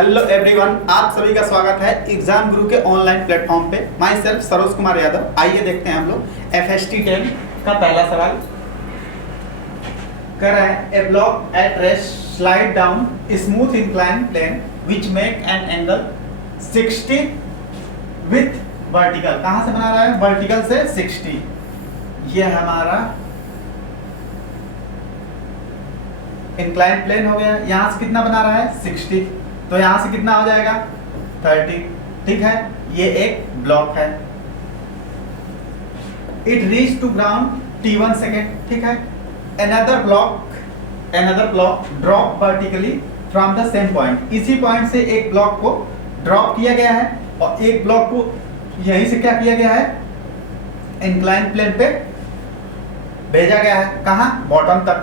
Hello everyone, आप सभी का स्वागत है एग्जाम गुरु के ऑनलाइन प्लेटफॉर्म पे। My self Saroj Kumar Yadav. आइए देखते हैं हम लोग FST 10 का पहला सवाल कर रहे हैं। A block at rest slide down smooth incline plane which make an angle 60 with vertical. कहां से बना रहा है? वर्टिकल से 60। ये हमारा इंक्लाइन प्लेन हो गया। यहां से कितना बना रहा है? 60। तो यहां से कितना हो जाएगा? 30। ठीक है, ये एक ब्लॉक है। It reach to ground T1 second. ठीक है, another block drop vertically from the same point। इसी पॉइंट से एक ब्लॉक को ड्रॉप किया गया है और एक ब्लॉक को यहीं से क्या किया गया है? इंक्लाइन प्लेन पे भेजा गया है। कहां? बॉटम तक।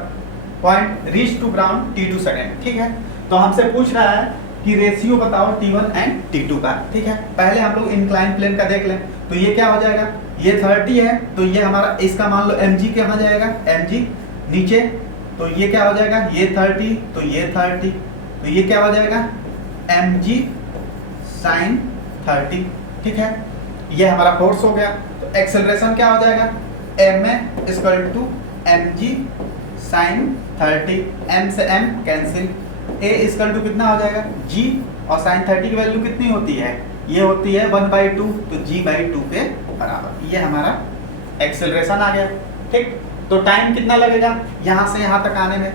Point reach to ground T2 second. ठीक है, तो हमसे पूछ रहा है कि रेशियो बताओ T1 एंड T2 का। ठीक है, पहले हम लोग इंक्लाइन प्लेन का देख लें। तो ये क्या हो जाएगा? ये 30 है, तो ये हमारा इसका मान लो mg कहाँ जाएगा? mg नीचे। तो ये क्या हो जाएगा? ये 30, तो ये 30, तो ये क्या हो जाएगा? mg sin 30। ठीक है, ये हमारा फोर्स हो गया। तो एक्सेलरेशन क्या हो जाएगा? ma equal to mg sin 30। m से m cancel. a equal to कितना हो जाएगा? g, और sin 30 की वैल्यू कितनी होती है? ये होती है 1/2, तो g/2 के बराबर। ये हमारा एक्सेलरेशन आ गया। ठीक, तो टाइम कितना लगेगा यहाँ से यहाँ तक आने में?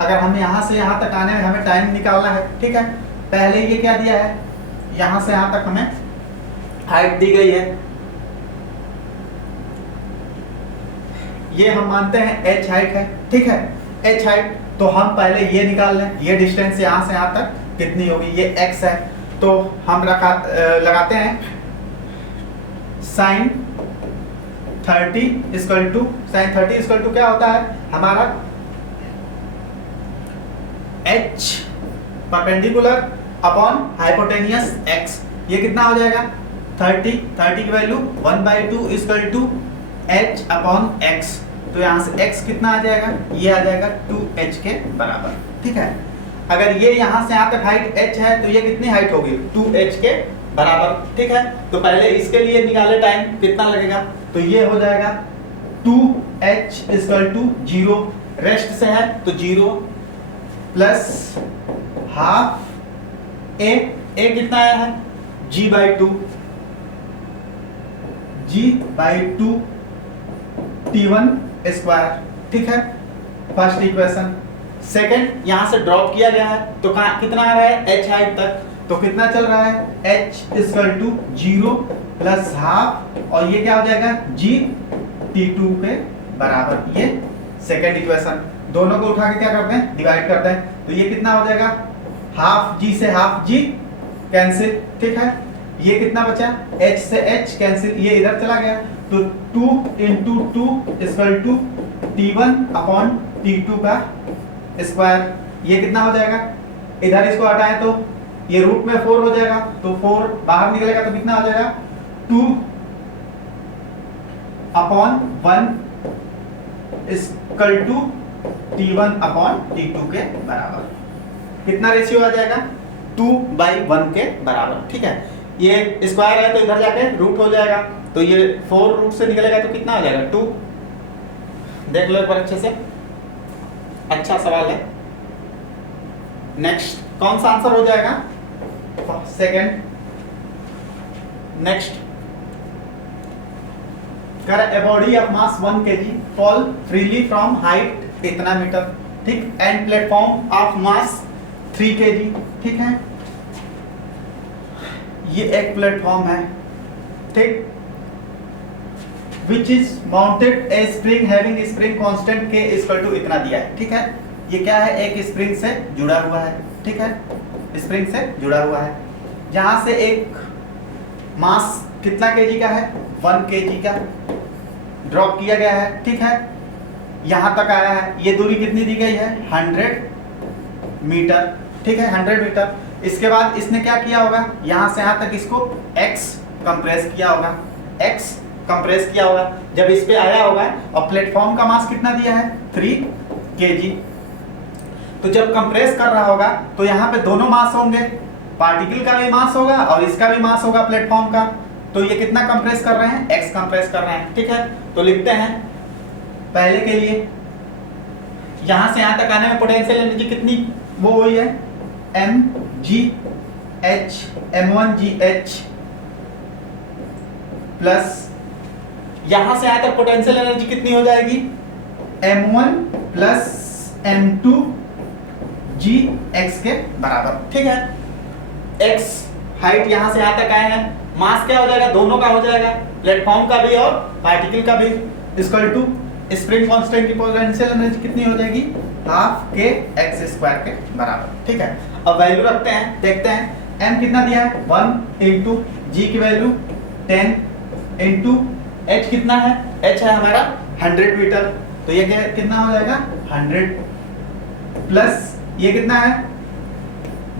अगर हमें यहाँ से यहाँ तक आने में हमें टाइम निकालना है। ठीक है, पहले ये क्या दिया है? यहाँ से यहाँ तक हमें हाइट दी गई है। ये हम मानते हैं h हाइट है। ठीक है, h हाइट, तो हम पहले ये निकाल लें। ये डिस्टेंस यहाँ से यहाँ तक कितनी होगी? ये x है, तो हम लगाते हैं sin 30 इक्वल टू क्या होता है हमारा? h perpendicular upon hypotenuse x। ये कितना हो जाएगा? 30 की value 1/2 equal to h upon x। तो यहाँ से x कितना आ जाएगा? ये आ जाएगा 2h के बराबर। ठीक है, अगर ये यहाँ से यहाँ तक हाइट h है, तो ये कितनी हाइट होगी? 2h के बराबर। ठीक है, तो पहले इसके लिए निकाले टाइम कितना लगेगा? तो ये हो जाएगा 2h इक्वल टू 0। रेस्ट से है तो 0 प्लस हाफ a कितना आया है? g/2 T1 square. ठीक है, फर्स्ट इक्वेशन। सेकंड, यहां से ड्रॉप किया गया है, तो कितना आ रहा है? h हाइट तक। तो कितना चल रहा है? h equal to 0 plus half, और ये क्या हो जाएगा? g T2 के बराबर। ये सेकंड इक्वेशन। दोनों को उठा के क्या करते हैं? डिवाइड करते हैं। तो ये कितना हो जाएगा? हाफ g से हाफ g कैंसिल। ठीक है, ये कितना बचा? h से h कैंसिल, ये इधर चला गया। तो 2 × 2 equal to T1 upon T2 का स्क्वायर। ये कितना हो जाएगा? इधर इसको हटाएं तो ये रूट में 4 हो जाएगा, तो 4 बाहर निकलेगा, तो कितना हो जाएगा? 2 upon 1 equal to T1 upon T2 के बराबर। कितना रेशियो आ जाएगा? 2/1 के बराबर। ठीक है, ये स्क्वायर है तो इधर जाके रूट हो जाएगा, तो ये 4 रूट से निकलेगा, तो कितना हो जाएगा? 2। देख लो एक बार अच्छे से, अच्छा सवाल है। नेक्स्ट, कौन सा आंसर हो जाएगा? सेकंड। नेक्स्ट, कर a body of mass 1 kg fall freely from height इतना मीटर। ठीक, and platform of mass 3 kg। ठीक है, ये एक प्लेटफॉर्म है। ठीक, which is mounted a spring having spring constant k equal to इतना दिया है। ठीक है, ये क्या है? एक स्प्रिंग से जुड़ा हुआ है। ठीक है, स्प्रिंग से जुड़ा हुआ है, जहां से एक मास कितना kg का है? 1 kg का ड्रॉप किया गया है। ठीक है, यहां तक आया है। ये दूरी कितनी दी गई है? 100 मीटर। ठीक है, 100 मीटर। इसके बाद इसने क्या किया होगा? यहां से यहां तक इसको x कंप्रेस किया होगा। x कंप्रेस किया होगा, जब इस पे आया होगा, और प्लेटफॉर्म का मास कितना दिया है? 3 kg। तो जब कंप्रेस कर रहा होगा तो यहाँ पे दोनों मास होंगे, पार्टिकल का भी मास होगा और इसका भी मास होगा प्लेटफॉर्म का, तो ये कितना कंप्रेस कर रहे हैं, x कंप्रेस कर रहे हैं, ठीक है। तो लिखते हैं पहले के लिए, यहां से यहां तक आने में पोटेंशियल एनर्जी कितनी वो हुई है, mgh m1gh प्लस यहां से यहां तक पोटेंशियल एनर्जी कितनी हो जाएगी, m1 प्लस m2 gx के बराबर, ठीक है। x हाइट यहां से यहां तक आए हैं, मास क्या हो जाएगा, दोनों का हो जाएगा, प्लेटफॉर्म का भी और पार्टिकल का भी, इक्वल टू स्प्रिंग कांस्टेंट की पोटेंशियल एनर्जी कितनी हो जाएगी, हाफ के एक्स स्क्वायर के बराबर, ठीक है। अब वैल्यू रखते हैं, देखते हैं m कितना दिया है 1 इंटू जी की वैल्यू 10 इंटू h कितना है, h है हमारा 100 मीटर, तो ये कितना हो जाएगा 100 प्लस ये कितना है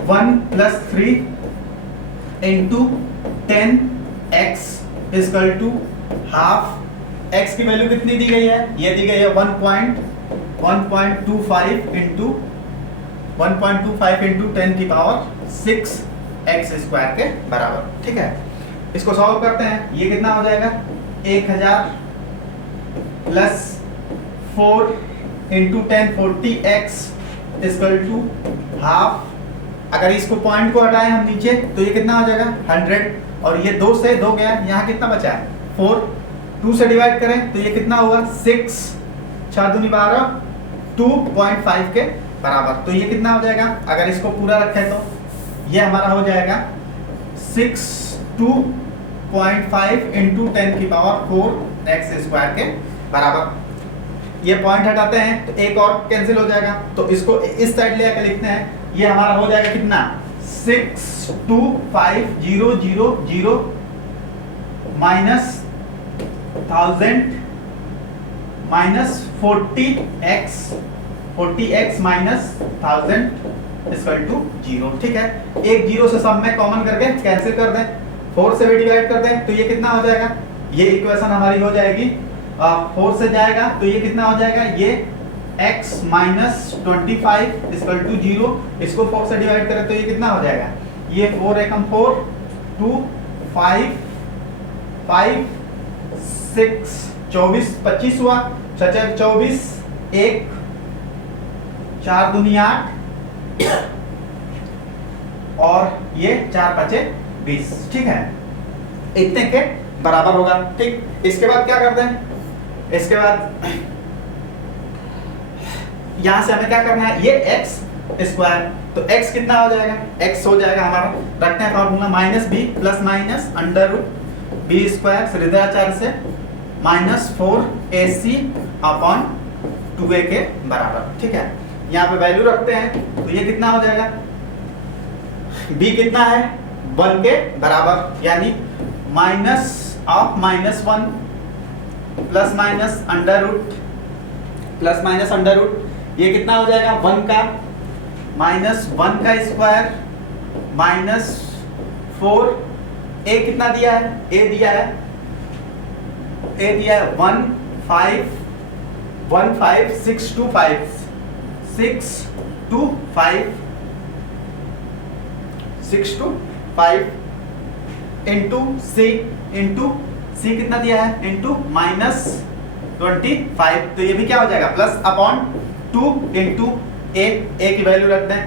1 plus 3 into 10x equal to half, x की वैल्यू कितनी दी गई है, ये दी गई है 1.25 इंटू 10 की पावर 6 x स्क्वायर के बराबर, ठीक है। इसको सॉल्व करते हैं, ये कितना हो जाएगा 1000 plus 4 into 10 40x equal to half, अगर इसको पॉइंट को हटाएं हम नीचे तो ये कितना हो जाएगा 100, और ये 2 से 2 गया, यहाँ कितना बचा है 4, 2 से डिवाइड करें तो ये कितना हुआ 6, 4 दूनी 12, 2.5 के बराबर, तो ये कितना हो जाएगा, अगर इसको पूरा रखें तो ये हमारा हो जाएगा 6 2.5 इंटू 10 की पावर 4 एक्स स्क्वायर के बराबर। ये पॉइंट हटाते हैं तो एक और कैंसिल हो जाएगा, तो इसको इस साइड ले आकर लिखते हैं, ये हमारा हो जाएगा कितना 625,000 minus 1000 minus 40x minus 1000 equal to 0, ठीक है। एक जीरो से सब में कॉमन करके कैंसिल कर दें, 4 से भी डिवाइड कर दें तो ये कितना हो जाएगा, ये इक्वेशन हमारी हो जाएगी 4 से जाएगा तो ये कितना हो जाएगा, ये x माइनस 25 इक्वल टू 0, इसको 4 से डिवाइड करें तो ये कितना हो जाएगा, ये 4 एकम 4 2 5 5 6 24 25 हुआ, 24 1 4 दूनी 8 और ये 4 5 20, ठीक है, इतने के बराबर होगा, ठीक। इसके बाद क्या करते हैं, इसके बाद यहां से हमें क्या करना है, ये x स्क्वायर, तो x कितना हो जाएगा, x हो जाएगा हमारा, रखते हैं formula minus b plus minus under root b square सीधाचार्य से माइनस 4ac अपॉन 2a के बराबर, ठीक है। यहाँ पे वैल्यू रखते हैं तो ये कितना हो जाएगा, b कितना है 1 के बराबर, यानी minus of -1 plus minus under root plus minus under root, ये कितना हो जाएगा 1 का माइनस 1 का स्क्वायर माइनस 4, a कितना दिया है, a दिया है 625 इंटू सी कितना दिया है इंटू माइनस 25, तो ये भी क्या हो जाएगा प्लस अपॉन 2 इंटू ए की वैल्यू रखते हैं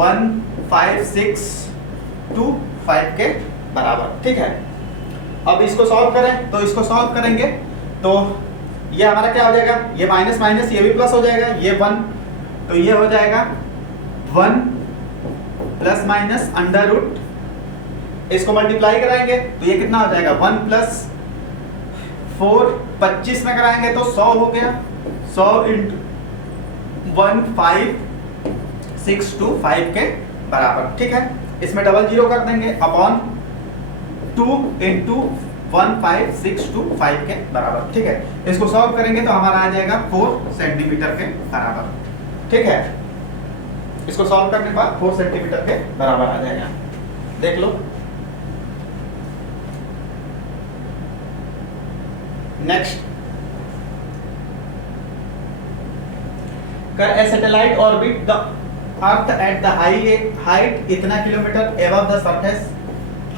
15625 के बराबर, ठीक है। अब इसको सॉल्व करें तो इसको सॉल्व करेंगे तो ये हमारा क्या हो जाएगा, ये माइनस माइनस ये भी प्लस हो जाएगा, ये 1 तो ये हो जाएगा 1 प्लस माइनस अंडर रूट, इसको मल्टीप्लाई कराएंगे तो ये कितना हो जाएगा 1 प्लस 4 25 में कराएंगे तो 100 हो गया, 100 इंटू 15625 के बराबर, ठीक है। इसमें डबल जीरो कर देंगे अपॉन 2 इंटू 15625 के बराबर, ठीक है। इसको सॉल्व करेंगे तो हमारा आ जाएगा 4 सेंटीमीटर के बराबर, ठीक है। इसको सॉल्व करने के बाद 4 सेंटीमीटर के बराबर आ जाएगा, देख लो। नेक्स्ट, कर a satellite orbit the earth at the height इतना kilometre above the surface,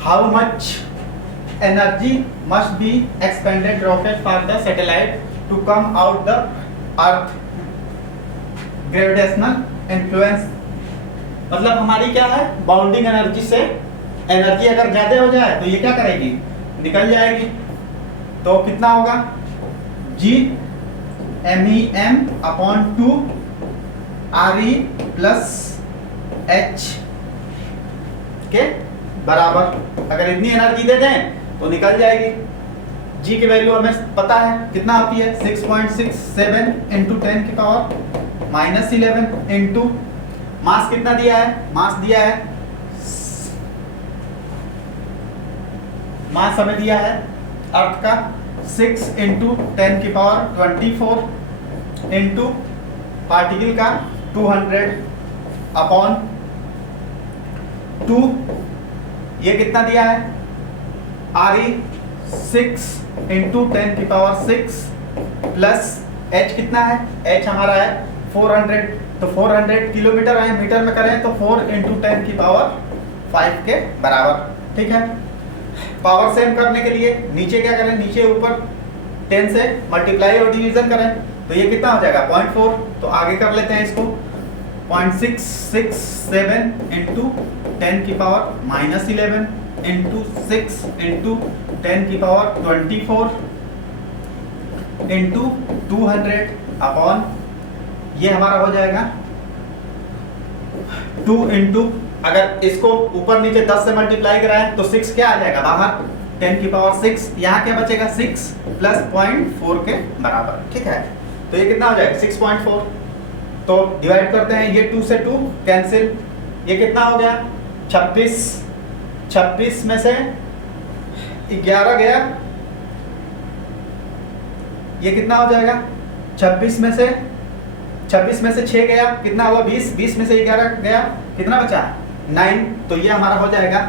how much energy must be expended rocket for the satellite to come out the earth, gravitational influence. मतलब हमारी क्या है, बाउंडिंग एनर्जी से energy अगर ज्यादा हो जाए तो ये क्या करेगी, निकल जाएगी। तो कितना होगा, G MEM upon 2 RE plus H के बराबर। अगर इतनी एनर्जी दे दें तो निकल जाएगी। G की वैल्यू हमें पता है कितना आती है, 6.67 इंटू 10 की पावर माइनस 11 इंटू मास कितना दिया है, मास दिया है, मास हमें दिया है अर्थ का 6 इंटू 10 की पावर 24 इंटू पार्टिकल का 200 अपॉन 2, ये कितना दिया है RE 6 इंटू 10 की पावर 6 प्लस H कितना है, H हमारा है 400, तो 400 किलोमीटर है, मीटर में करें तो 4 इंटू 10 की पावर 5 के बराबर। ठीक है, पावर सेम करने के लिए नीचे क्या करें, नीचे ऊपर 10 से मल्टीप्लाई और डिवीजन करें तो ये कितना हो जाएगा 0.4। तो आगे कर लेते हैं इसको, 0.667 इंटू 10 की पावर माइनस 11 इंटू 6 इंटू 10 की पावर 24 इंटू 200 अपॉन, ये हमारा हो जाएगा 2 इंटू, अगर इसको ऊपर नीचे 10 से मल्टीप्लाई कराएं तो 6 क्या आ जाएगा बाहर, 10 की पावर 6, यहाँ क्या बचेगा 6 प्लस 0.4 के बराबर। ठीक है, तो ये कितना हो जाएगा 6.4। तो डिवाइड करते हैं, ये 2 से 2 कैंसिल, ये कितना हो गया 26, 26 में से 11 गया, ये कितना हो जाएगा 26 में से 6 गया, कितना हुआ 20, 20 में से 11 गया, कितना बचा 9। तो ये हमारा हो जाएगा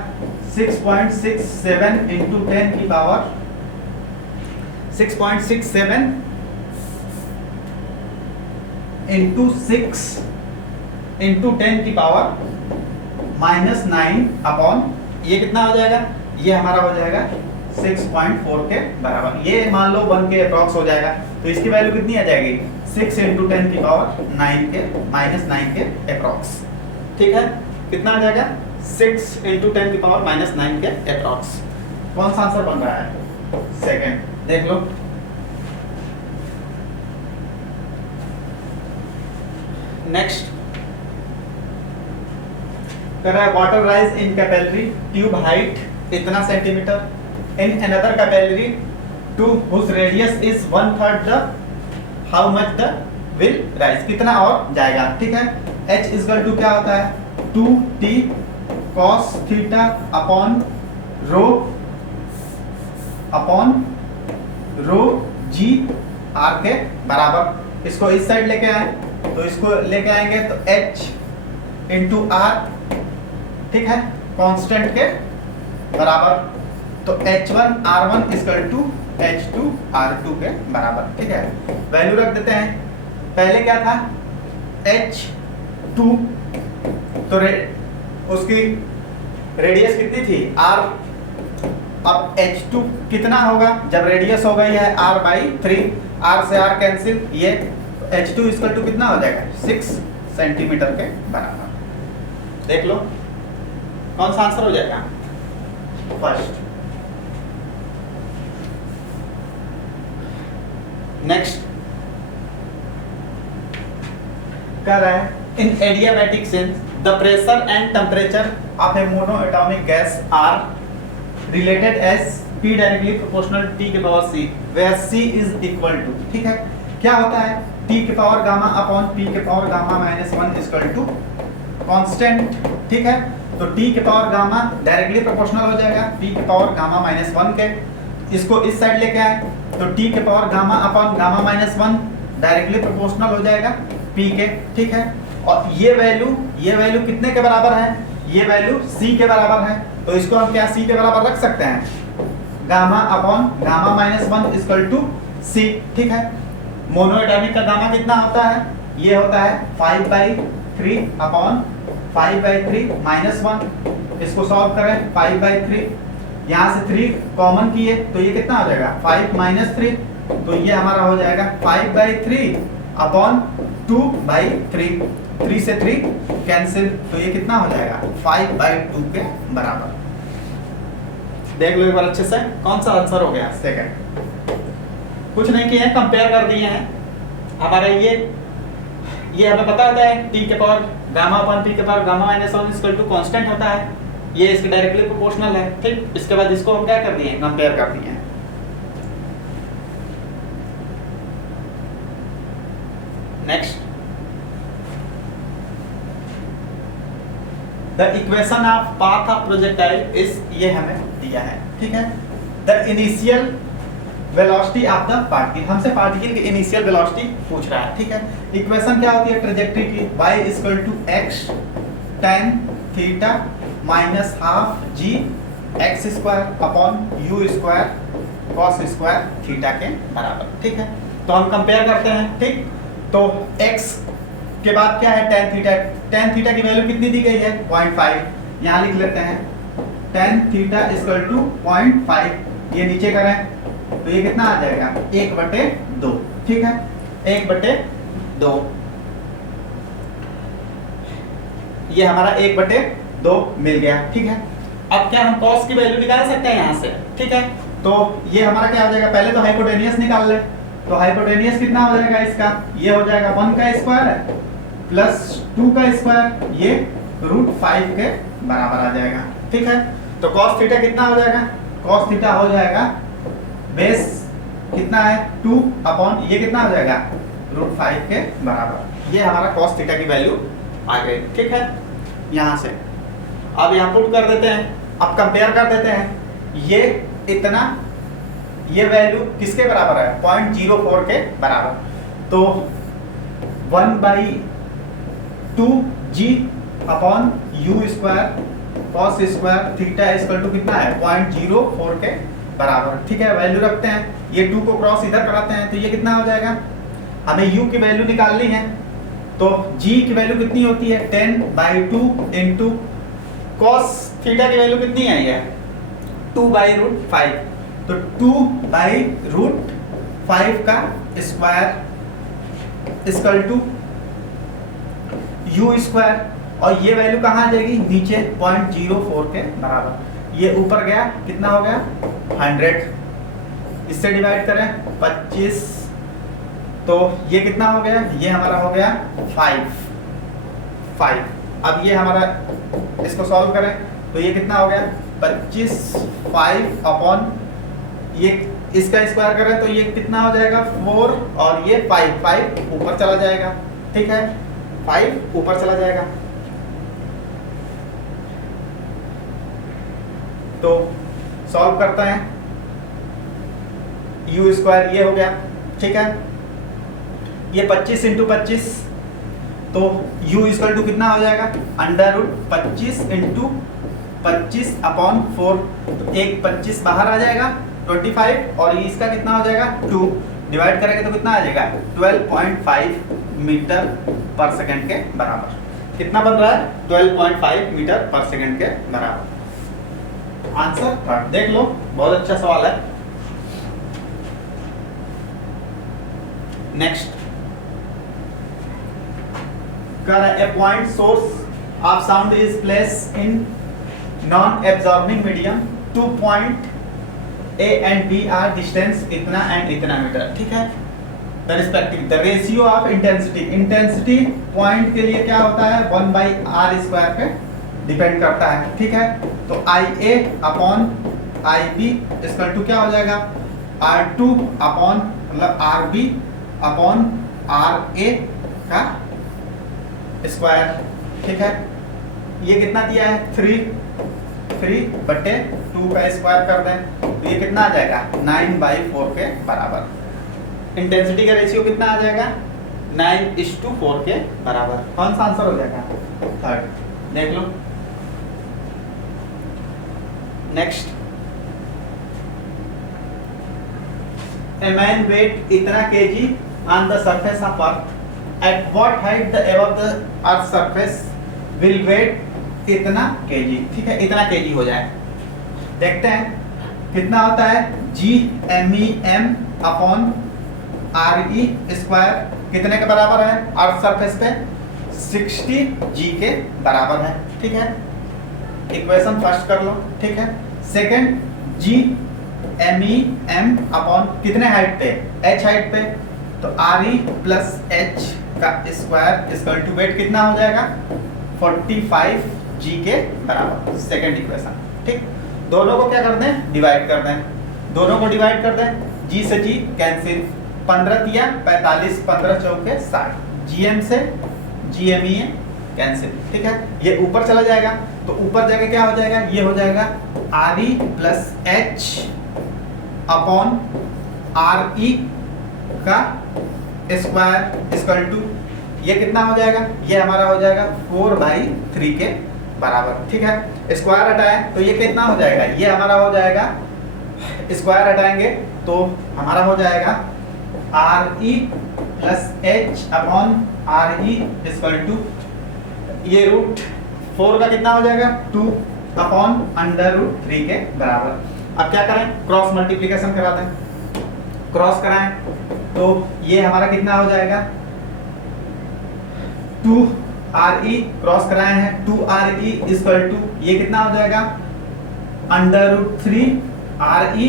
6.67 इंटू 10 की पावर 6.67 इंटू 6 इंटू 10 की पावर माइनस 9 अपॉन, ये कितना हो जाएगा, ये हमारा हो जाएगा 6.4 के बराबर। ये मान लो 1 के अप्रॉक्स हो जाएगा, तो इसकी वैल्यू कितनी आ जाएगी 6 इंटू 10 की पावर 9 के माइनस 9 के अप्रॉक्स। ठीक है, कितना आ जाएगा 6 इंटू 10 की पावर माइनस 9 के अप्रॉक्स। कौन सा आंसर बन रहा है, सेकंड, देख लो। नेक्स्ट कर रहा है, water rise in capillary tube height इतना centimetre in another capillary to whose radius is 1/3 the, how much the will rise, कितना और जाएगा। ठीक है, H इक्वल टू क्या होता है 2t cos theta upon rho g r के बराबर। इसको इस साइड लेके आए तो इसको लेके आएंगे तो H इंटू R, ठीक है, कांस्टेंट के बराबर, तो H1 R1 equal to H2 R2 के बराबर। ठीक है, वैल्यू रख देते हैं। पहले क्या था H2, तो उसकी रेडियस कितनी थी R, अब H2 कितना होगा जब रेडियस हो गई है R/3, R से R कैंसिल, ये H2 इक्वल टू कितना हो जाएगा 6 सेंटीमीटर के बराबर। देख लो कौन सा आंसर हो जाएगा फर्स्ट। नेक्स्ट कर रहा है, in adiabatic sense the pressure and temperature of a monoatomic gas are related as P directly proportional T के power C, where C is equal to, ठीक है, क्या होता है T के पावर गामा अपॉन P के power gamma minus 1 equal to constant. ठीक है, तो T के पावर गामा डायरेक्टली प्रोपोर्शनल हो जाएगा P के पावर गामा माइनस 1 के, इसको इस साइड लेके आए तो T के power gamma upon gamma minus 1 directly proportional हो जाएगा P के। ठीक है, और ये वैल्यू कितने के बराबर है, ये वैल्यू C के बराबर है, तो इसको हम क्या C के बराबर रख सकते हैं, gamma upon gamma minus 1 equal to C। ठीक है, मोनोएटॉमिक का गामा कितना होता है, ये होता है 5/3 3/5/3 -1, इसको सॉल्व करें 5/3, यहाँ से 3 कॉमन किए तो ये कितना हो जाएगा 5 - 3, तो ये हमारा हो जाएगा 5/3/2/3, 3 से 3 कैंसिल, तो ये कितना हो जाएगा 5/2 के बराबर। देख लो एक बार अच्छे से कौन सा आंसर हो गया सेकंड। कुछ नहीं किए हैं, कंपेयर कर दिए हैं। हमारा ये हमें पता होता है t के पावर गामा अपन t के power gamma -1 equal to constant होता है, ये इसके डायरेक्टली प्रोपोर्शनल है। ठीक, इसके बाद इसको हम क्या कर दिए हैं, कंपेयर कर दिए हैं। Next, the equation of path of projectile is, ये हमें दिया है। ठीक है, the initial velocity of the particle, हमसे पार्टिकल की इनिशियल वेलोसिटी पूछ रहा है। ठीक है, इक्वेशन क्या होती है ट्रैजेक्टरी की, y = x tan theta minus half g x² upon u² cos² theta के बराबर। ठीक है, तो हम कंपेयर करते हैं। ठीक, तो x के बाद क्या है tan थीटा, tan थीटा की वैल्यू कितनी दी गई है 0.5, यहाँ लिख लेते हैं tan थीटा = 0.5, ये नीचे करें तो ये कितना आ जाएगा 1/2। ठीक है, 1/2, ये हमारा 1/2 मिल गया। ठीक है, अब क्या हम cos की वैल्यू निकाल सकते हैं यहाँ से। ठीक है, तो ये हमारा क्या हो जाएगा, पहले तो हाइपोटेनियस निकाल ले, तो हाइपोटेनियस कितना हो जाएगा इसका, ये हो जाएगा 1 का स्क्वायर प्लस 2 का स्क्वायर, ये √5 के बराबर आ जाएगा। ठीक है, तो cos थीटा कितना हो जाएगा, cos थीटा हो जाएगा बेस कितना है 2 अपॉन ये कितना हो जाएगा √5 के बराबर। ये हमारा cos थीटा की वैल्यू आ गई। ठीक है, यहाँ से अब यहाँ पुट कर देते हैं, अब कंपेयर कर देते हैं, ये इतना, ये वैल्यू किसके बराबर है 0.04 के बराबर, तो 1/2g upon u² cos² theta = कितना है 0.04 के बराबर। ठीक है, वैल्यू रखते हैं, ये 2 को क्रॉस इधर कराते हैं तो ये कितना हो जाएगा, हमें u की वैल्यू निकालनी है, तो g की वैल्यू कितनी होती है 10/2 इंटू cos थीटा की वैल्यू कितनी है, ये 2/√5, तो 2/√5 का स्क्वायर u², और ये वैल्यू कहाँ आ जाएगी नीचे 0.04 के बराबर, ये ऊपर गया कितना हो गया 100, इससे डिवाइड करें 25, तो ये कितना हो गया, ये हमारा हो गया 5। अब ये हमारा इसको सॉल्व करें तो ये कितना हो गया 25/5 अपॉन ये इसका स्क्वायर करें तो ये कितना हो जाएगा 4, और ये 5 ऊपर चला जाएगा। ठीक है, 5 ऊपर चला जाएगा, तो सॉल्व करते हैं, u² ये हो गया। ठीक है, ये 25 × 25, तो u = कितना हो जाएगा √25 × 25 अपॉन 4, तो एक 25 बाहर आ जाएगा 25, और इसका कितना हो जाएगा 2, डिवाइड करेंगे तो कितना आ जाएगा 12.5 मीटर पर सेकंड के बराबर। कितना बन रहा है 12.5 मीटर पर सेकंड के बराबर। आंसर थर्ड, देख लो बहुत अच्छा सवाल है। नेक्स्ट, कर a point source of sound is place in non absorbing medium, 2 point A and B are distance इतना एंड इतना मीटर। ठीक है, the respective the ratio of intensity, intensity point के लिए क्या होता है 1/r² पे डिपेंड करता है। ठीक है, तो IA अपॉन IB = क्या हो जाएगा R2 अपॉन मतलब RB अपॉन RA का स्क्वायर। ठीक है, ये कितना दिया है 3/2 का स्क्वायर कर दें तो ये कितना आ जाएगा 9/4 के बराबर। इंटेंसिटी का रेशियो कितना आ जाएगा 9:4 के बराबर। कौन सा आंसर हो जाएगा थर्ड, देख लो। नेक्स्ट, ए मैन वेट इतना kg on the surface of earth at what height the above the earth surface will weight इतना केजी, ठीक है, इतना केजी हो जाए। देखते हैं कितना होता है, GMEM अपॉन RE स्क्वायर कितने के बराबर है, अर्थ सरफेस पे 60 G के बराबर है, ठीक है। इक्वेशन फर्स्ट कर लो, ठीक है। सेकंड GMEM अपॉन कितने हाइट पे, H हाइट पे, तो RE प्लस H का स्क्वायर इक्वल टू वेट कितना हो जाएगा 45 G के बराबर, सेकंड इक्वेशन, ठीक। दोनों को क्या कर दें, डिवाइड कर दें, दोनों को डिवाइड कर दें, G से G कैंसिल, 15 तिया 45, 15 चौके 60, GM से GME कैंसिल, ठीक है। ये ऊपर चला जाएगा, तो ऊपर जाके क्या हो जाएगा, ये हो जाएगा RE plus H upon RE का स्क्वायर इक्वल टू ये कितना हो जाएगा, ये हमारा हो जाएगा 4/3 के बराबर, ठीक है। स्क्वायर हटाएं तो ये कितना हो जाएगा, ये हमारा हो जाएगा, स्क्वायर हटाएंगे तो हमारा हो जाएगा RE plus H upon RE equal to ये √4 का कितना हो जाएगा 2 अपॉन √3 के बराबर। अब क्या करें, क्रॉस मल्टीप्लिकेशन करा दें, क्रॉस कराएं तो ये हमारा कितना हो जाएगा 2RE क्रॉस कराए हैं, 2RE इक्वल टू ये कितना हो जाएगा √3RE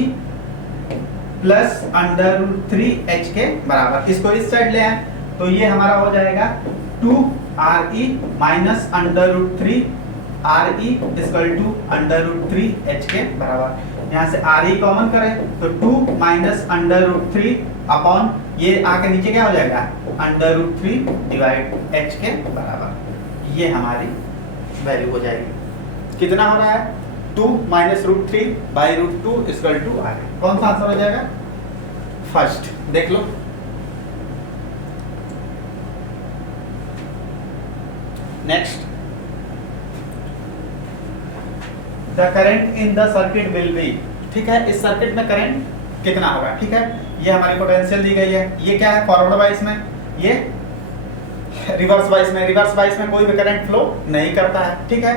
प्लस √3H के बराबर। इसको इस साइड ले आए तो ये हमारा हो जाएगा 2RE minus √3RE equal to √3H के बराबर। यहाँ से RE कॉमन करें तो 2 माइनस √3 अपॉन ये आके नीचे क्या हो जाएगा √3 डिवाइड H के बराबर। ये हमारी वैल्यू हो जाएगी, कितना हो रहा है 2 minus √3 by √2 equal to RE। कौन सा आंसर हो जाएगा, फर्स्ट, देख लो। Next, the current in the circuit will be, ठीक है, इस सर्किट में करंट कितना होगा, ठीक है। ये हमारी पोटेंशियल दी गई है, ये क्या है फॉरवर्ड वाइज में, ये रिवर्स वाइज में, रिवर्स वाइज में कोई भी करंट फ्लो नहीं करता है, ठीक है।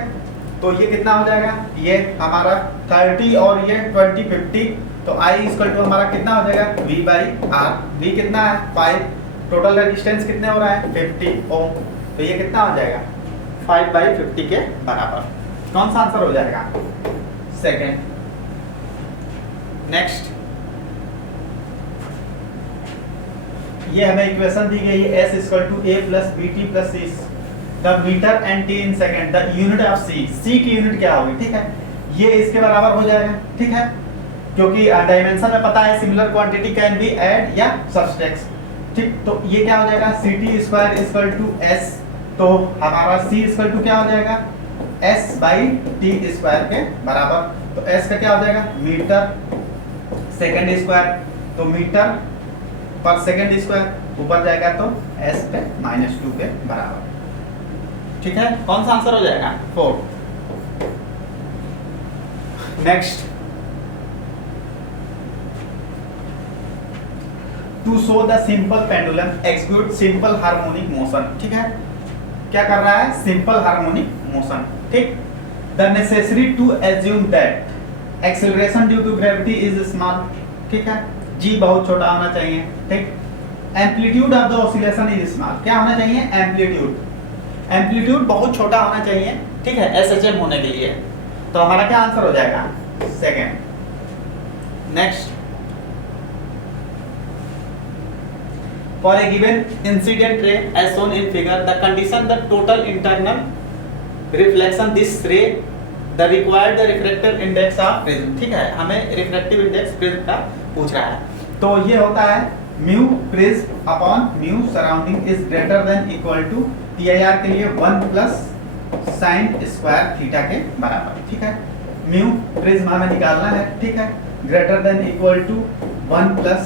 तो ये कितना हो जाएगा, ये हमारा 30 और ये 20 50, तो I इक्वल टू हमारा कितना हो जाएगा V/R, V कितना है 5, टोटल रेजिस्टेंस कितने हो रहा है 50 ओम, तो ये कितना हो जाएगा 5/50 के बराबर। कौन सा आंसर हो जाएगा, सेकंड। नेक्स्ट, ये हमें इक्वेशन दी गई है S equal to A plus BT plus C, the metre and T in second, the unit of C, C की यूनिट क्या होगी, ठीक है। ये इसके बराबर हो जाएगा, ठीक है, क्योंकि डायमेंशन में पता है similar quantity can be add या सब्सट्रैक्ट, ठीक। तो ये क्या हो जाएगा CT square equal to S, तो हमारा C इक्वल टू क्या हो जाएगा S/T स्क्वायर के बराबर। तो S का क्या हो जाएगा मीटर सेकंड स्क्वायर, तो मीटर पर सेकंड स्क्वायर, ऊपर जाएगा तो S पे -2 के बराबर, ठीक है। कौन सा आंसर हो जाएगा 4। Next, to show the simple pendulum execute simple harmonic motion, ठीक है, क्या कर रहा है सिंपल हार्मोनिक मोशन, ठीक। The necessary to assume that acceleration due to gravity is small, ठीक है, G बहुत छोटा होना चाहिए, ठीक। Amplitude of the oscillation is small, क्या होना चाहिए एम्पलीट्यूड, एम्पलीट्यूड बहुत छोटा होना चाहिए, ठीक है, SHM होने के लिए। तो हमारा क्या आंसर हो जाएगा second. Next, for a given incident ray as shown in figure, the condition the total internal reflection this ray the required the refractive index of prism, ठीक है, हमें रिफ्रैक्टिव इंडेक्स प्रिज्म का पूछ रहा है। तो ये होता है mu prism upon mu surrounding is greater than equal to PIR के लिए 1 प्लस साइन स्क्वायर थीटा के बराबर, ठीक है। म्यू प्रिज्म हमें निकालना है, ठीक है, greater than equal to 1 plus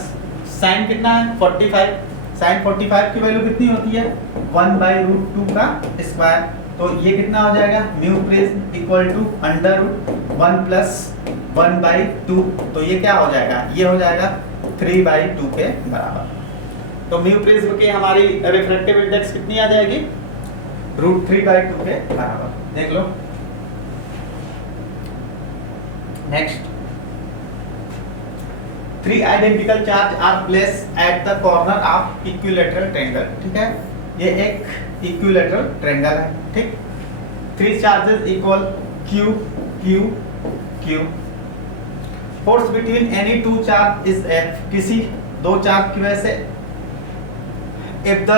sine कितना है 45, साइन 45 की वैल्यू कितनी होती है 1/√2 का स्क्वायर, तो ये कितना हो जाएगा mu prism equal to √1 plus 1/2, तो ये क्या हो जाएगा, ये हो जाएगा 3/2 के बराबर। तो म्यू प्रिज्म की हमारी रिफ्रैक्टिव इंडेक्स कितनी आ जाएगी, √3/2 के बराबर। देख लो next, 3 identical charge are place at the corner of equilateral triangle. ठीक है, ये एक इक्विलैटरल ट्रायंगल है। ठीक, 3 charges equal Q Q Q। Force between any 2 charge is F। किसी 2 चार्ज की वजह से, if the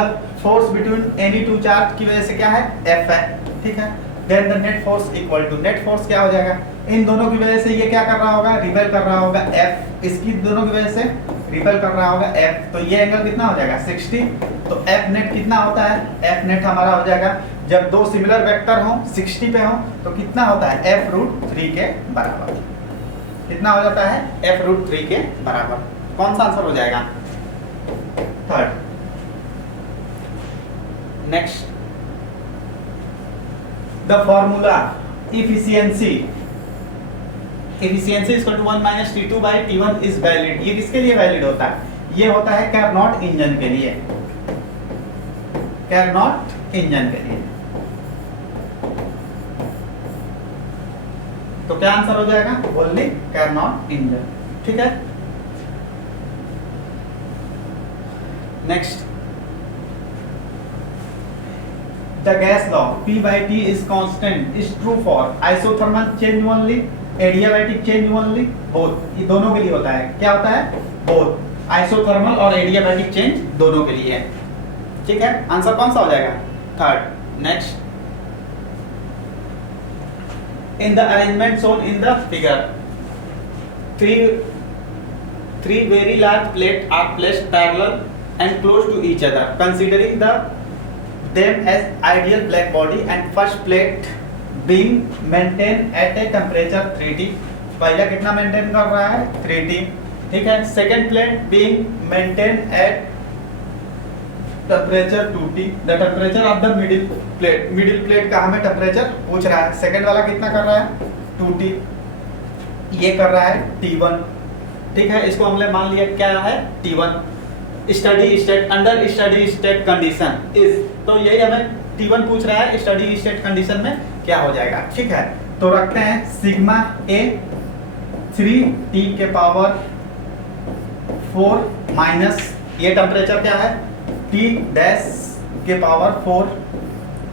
force between any 2 charge की वजह से क्या है, F है। ठीक है, then the net force equal to, net force क्या हो जाएगा, इन दोनों की वजह से ये क्या कर रहा होगा, रिपेल कर रहा होगा F, इसकी दोनों की वजह से रिपेल कर रहा होगा F, तो ये एंगल कितना हो जाएगा 60। तो F नेट कितना होता है, F नेट हमारा हो जाएगा, जब 2 सिमिलर वेक्टर हो 60 पे हो तो कितना होता है, F√3 के बराबर। कितना हो जाता है, F√3 के बराबर। कौन सा आंसर हो जाएगा, third. Next, the formula efficiency is equal to 1 - T2/T1 is valid। ये किसके लिए वैलिड होता है, ये होता है कैरनॉट इंजन के लिए, कैरनॉट इंजन के लिए। तो क्या आंसर हो जाएगा, ओनली कैरनॉट इंजन। ठीक है, next, the gas law P/T is constant is true for isothermal change only, adiabatic change only, both। ये दोनों के लिए होता है, क्या होता है, both isothermal और adiabatic change दोनों के लिए है। ठीक है, आंसर कौन सा हो जाएगा, third. Next, in the arrangement shown in the figure, three very large plates are placed parallel and close to each other, considering them as ideal black body and first plate being maintained at a temperature 3T। पहला कितना maintain कर रहा है, 3T। ठीक है, second plate being maintained at temperature 2T। the temperature of the middle plate का हमें temperature पूछ रहा है, सेकंड वाला कितना कर रहा है, 2T, ये कर रहा है T1। ठीक है, इसको हमने मान लिया क्या है, T1। Steady state, under steady state condition is, तो यही हमें T1 पूछ रहा है, स्टडी स्टेट कंडीशन में क्या हो जाएगा। ठीक है, तो रखते हैं सिग्मा A 3T के पावर 4 माइनस ये टेम्परेचर क्या है, T डैश के पावर 4।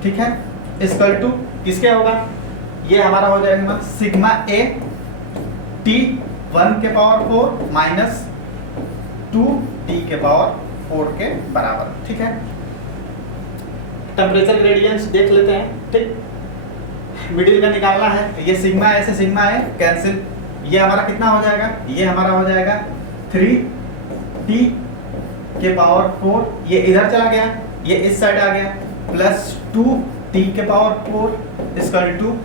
ठीक है, इक्वल टू किसके होगा, ये हमारा हो जाएगा सिग्मा A T1 के पावर 4 माइनस 2T के पावर 4 के बराबर। ठीक है, टेम्परेचर ग्रेडियंट्स देख लेते हैं। ठीक, मिडिल का निकालना है, ये सिग्मा ए से सिग्मा ए कैंसिल, ये हमारा कितना हो जाएगा, ये हमारा हो जाएगा 3T के पावर 4, ये इधर चला गया, ये इस साइड आ गया, प्लस 2T के पावर 4 इक्वल टू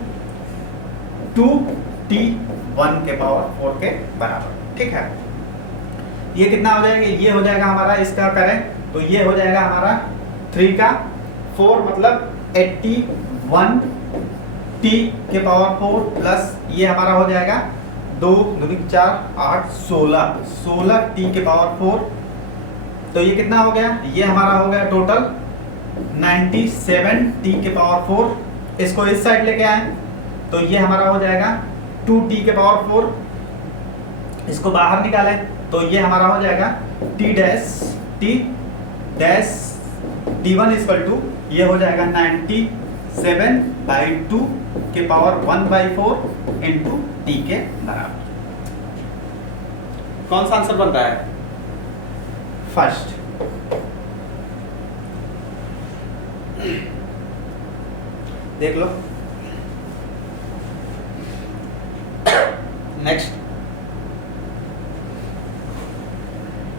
2T1 के पावर 4 के बराबर। ठीक है, ये कितना हो जाएगा, ये हो जाएगा हमारा, इसका करें तो ये हो जाएगा हमारा 3 का 4 मतलब 81T के पावर 4 प्लस ये हमारा हो जाएगा 2 2 4 8 16T के पावर 4। तो ये कितना हो गया, ये हमारा हो गया टोटल 97T के पावर 4। इसको इस साइड लेके आए तो ये हमारा हो जाएगा 2T के पावर 4, इसको बाहर निकालें तो ये हमारा हो जाएगा T dash T1 equal to ये हो जाएगा 97/2 के पावर 1/4 इंटू T के बराबर। कौन सा आंसर बन रहा है, फर्स्ट। देख लो नेक्स्ट,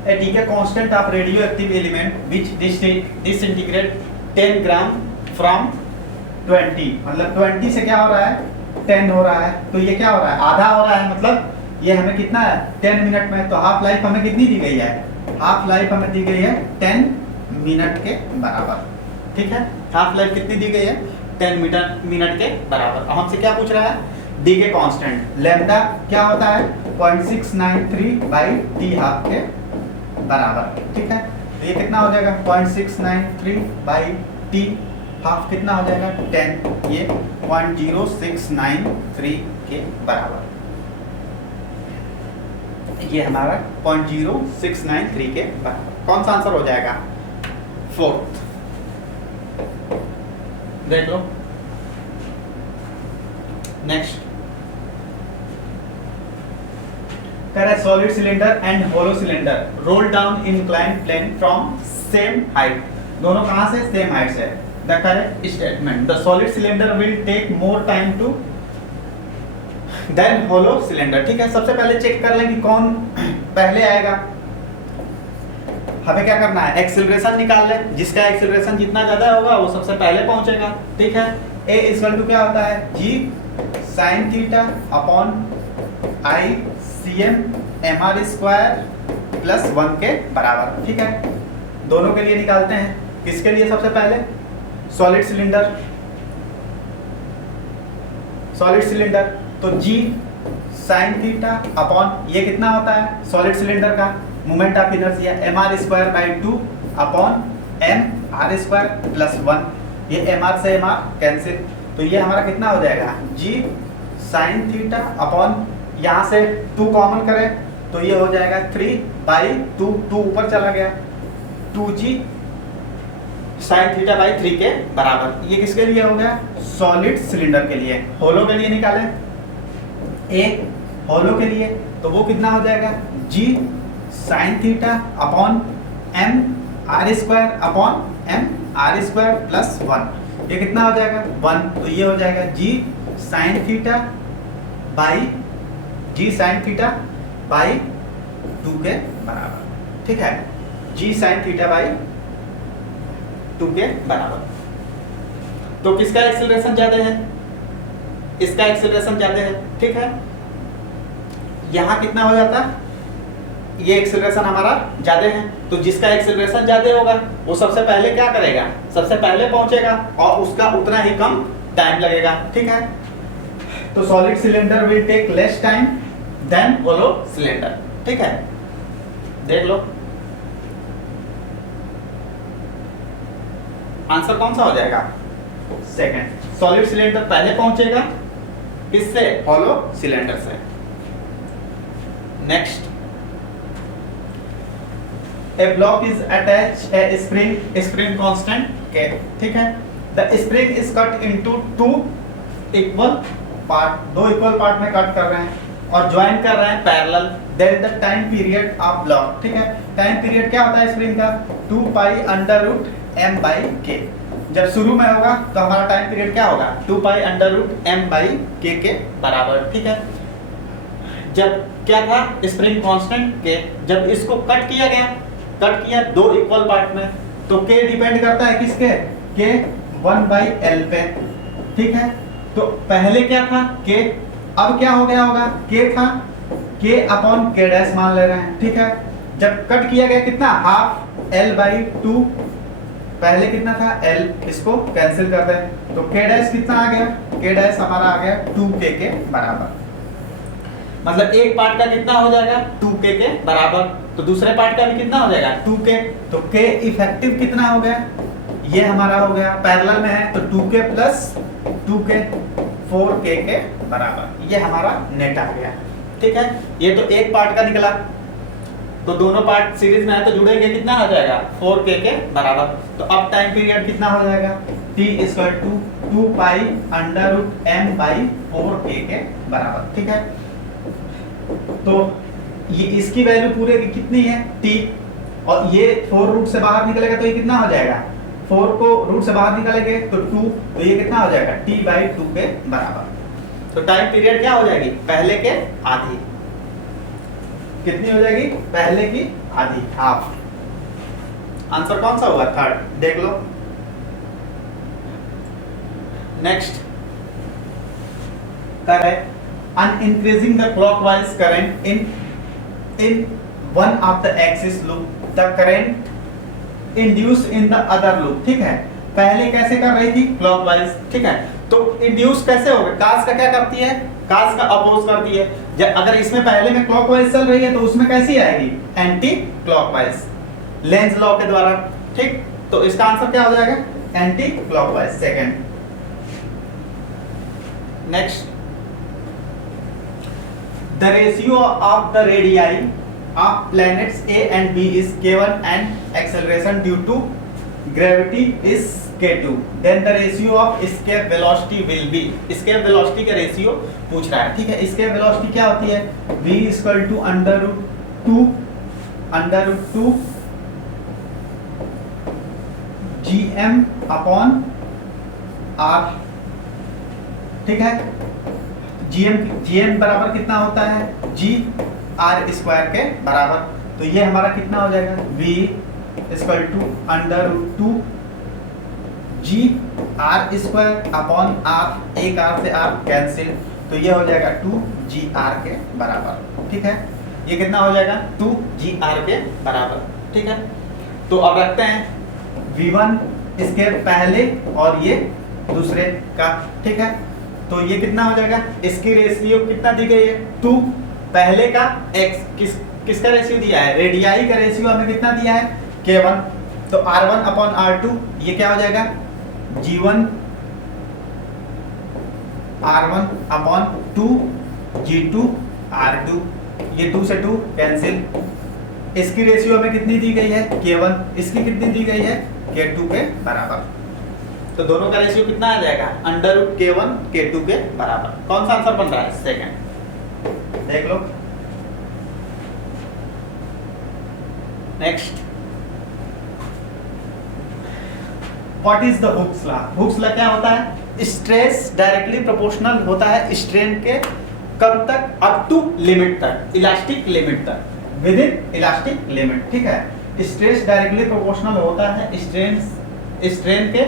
a ठीक है, constant of radioactive element which disintegrate 10 gram from 20, मतलब 20 से क्या हो रहा है, 10 हो रहा है, तो ये क्या हो रहा है, आधा हो रहा है, मतलब ये हमें कितना है 10 मिनट में। तो हाफ लाइफ हमें कितनी दी गई है, हाफ लाइफ हमें दी गई है 10 मिनट के बराबर। ठीक है, हाफ लाइफ कितनी दी गई है, 10 मिनट के बराबर। अब हमसे क्या पूछ रहा है, डी के कांस्टेंट लैम्डा क्या होता है 0.693/T हाफ के बराबर। ठीक है, तो ये कितना हो जाएगा 0.693 बाई टी, हाफ कितना हो जाएगा 10, ये 0.0693 के बराबर, ये हमारा 0.0693 के बराबर। कौन सा आंसर हो जाएगा? फोर्थ। देख लो नेक्स्ट, कह रहा है solid cylinder and hollow cylinder roll down inclined plane from same height, दोनों कहां से? सेम हाइट से। The correct statement, the solid cylinder will take more time to than hollow cylinder. ठीक है, सबसे पहले चेक कर लें कि कौन पहले आएगा। हमें क्या करना है? एक्सीलरेशन निकाल ले, जिसका एक्सीलरेशन जितना ज्यादा होगा वो सबसे पहले पहुंचेगा। ठीक है, ए इक्वल टू क्या होता है? G sine theta upon I C M M R square plus 1 के बराबर। ठीक है, दोनों के लिए निकालते हैं। किसके लिए? सबसे पहले सॉलिड सिलेंडर, सॉलिड सिलेंडर तो जी साइन थीटा अपॉन ये कितना होता है? सॉलिड सिलेंडर का moment of inertia M R square by 2 upon M R square plus 1, ये एम आर से एम आर कैंसिल, तो ये हमारा कितना हो जाएगा? जी साइन थीटा अपॉन यहाँ से 2 कॉमन करें तो ये हो जाएगा 3 बाई 2, 2 ऊपर चला गया, 2g साइन थीटा बाई 3 के बराबर। ये किसके लिए हो गया? सॉलिड सिलेंडर के लिए। होलो के लिए निकालें, ए होलो के लिए तो वो कितना हो जाएगा? G sine theta upon M R square upon M R square plus 1, ये कितना हो जाएगा? 1, तो ये हो जाएगा g sine theta by g sine theta by 2 के बराबर। ठीक है, जी साइन थीटा बाई 2 के बराबर। तो किसका एक्सीलरेशन ज्यादा है? इसका एक्सीलरेशन ज्यादा है। ठीक है, यहां कितना हो जाता? ये एक्सीलरेशन हमारा ज्यादा है, तो जिसका एक्सीलरेशन ज्यादा होगा वो सबसे पहले क्या करेगा? सबसे पहले पहुंचेगा और उसका उतना ही कम टाइम लगेगा। ठीक है, तो solid cylinder will take less time than hollow cylinder. ठीक है, देख लो आंसर कौन सा हो जाएगा? सेकंड, सॉलिड सिलेंडर पहले पहुंचेगा, किससे? होलो सिलेंडर से। Next, a block is attached a spring constant K। ठीक है, the spring is cut into 2 equal part, 2 equal part में कट कर रहे हैं और ज्वाइन कर रहे हैं parallel. then the time period of block। ठीक है, टाइम पीरियड क्या होता है स्प्रिंग का? 2 pi under root m by k। जब शुरू में होगा तो हमारा टाइम पीरियड क्या होगा? 2 pi under root m by k के बराबर। ठीक है, जब क्या था? स्प्रिंग कांस्टेंट k, जब इसको कट किया गया, कट किया 2 इक्वल पार्ट में, तो k डिपेंड करता है किसके? k 1 बाई l पे। ठीक है, तो पहले क्या था? k, अब क्या हो गया होगा? k था k अपॉन k डैश मान ले रहे हैं। ठीक है, जब कट किया गया कितना? हाफ l बाई 2, पहले कितना था? l, इसको कैंसिल कर दें तो k डैश कितना आ गया? k डैश हमारा आ गया 2k के बराबर। मतलब एक पार्ट का कितना हो जाएगा? 2k के बराबर, तो दूसरे पार्ट का भी कितना हो जाएगा? 2k, तो k इफेक्टिव कितना हो गया? ये हमारा हो गया पैरेलल में है तो 2k प्लस 2k 4k के बराबर, ये हमारा नेट आ गया। ठीक है, ये तो एक पार्ट का निकला, तो दोनों पार्ट सीरीज में है तो जुड़ेंगे, कितना हो जाएगा? 4k के बराबर। तो अब टाइम पीरियड कितना हो जाएगा? t equal to 2 pi under root m by 4k के बराबर। ठीक है, तो ये इसकी वैल्यू पूरे की कितनी है? t, और ये 4 रूट से बाहर निकलेगा तो ये कितना हो जाएगा? 4 को रूट से बाहर निकालेंगे तो 2, तो ये कितना हो जाएगा? t बाई 2 के बराबर। तो टाइम पीरियड क्या हो जाएगी? पहले के आधी। कितनी हो जाएगी? पहले की आधी, हाफ। आंसर कौन सा होगा? थर्ड, देख लो। Next, correct, and increasing the clockwise current in one of the axis loop, the current induced in the other loop। ठीक है, पहले कैसे कर रही थी? क्लॉकवाइज। ठीक है, तो इंड्यूस कैसे होगा? कास का क्या करती है? कास का अपोज करती है। जब अगर इसमें पहले में क्लॉकवाइज चल रही है तो उसमें कैसी आएगी? Anti clockwise. लेंज लॉ के द्वारा, ठीक। तो इसका आंसर क्या हो जाएगा? Anti clockwise. Second, next, the ratio of the radii of planets A and B is k1 and acceleration due to gravity is k2, then the ratio of escape velocity will be. escape velocity का ratio पूछ रहा है, ठीक है। escape velocity क्या होती है? v equal to under root 2 gm upon r, ठीक है। gm बराबर कितना होता है? g r स्क्वायर के बराबर। तो ये हमारा कितना हो जाएगा? v equal to under root 2 g r square upon r, एक r से r कैंसिल, तो ये हो जाएगा 2 g r के बराबर, ठीक है। ये कितना हो जाएगा? 2 g r के बराबर, ठीक है। तो अब रखते हैं v1 इसके पहले और ये दूसरे का, ठीक है। तो ये कितना हो जाएगा? इसकी रेशियो कितना दी गई है? 2, पहले का x, किसका रेशियो दिया है? रेडियाई का रेशियो हमें कितना दिया है? k1। तो r1 अपॉन r2, ये क्या हो जाएगा? g1 r1 upon 2 g2 r2, ये 2 से 2 कैंसिल। इसकी रेशियो हमें कितनी दी गई है? k1, इसकी कितनी दी गई है? k2 के बराबर। तो दोनों का रेशियो कितना आ जाएगा? अंडर रूट k1 k2 के बराबर। कौन सा आंसर बन रहा है? सेकंड, देख लो। Next, what is the Hooke's law? Hooke's law क्या होता है? स्ट्रेस डायरेक्टली प्रोपोर्शनल होता है स्ट्रेन के कब तक? अप टू लिमिट तक, इलास्टिक लिमिट तक, विद इन इलास्टिक लिमिट, ठीक है। स्ट्रेस डायरेक्टली प्रोपोर्शनल होता है स्ट्रेन के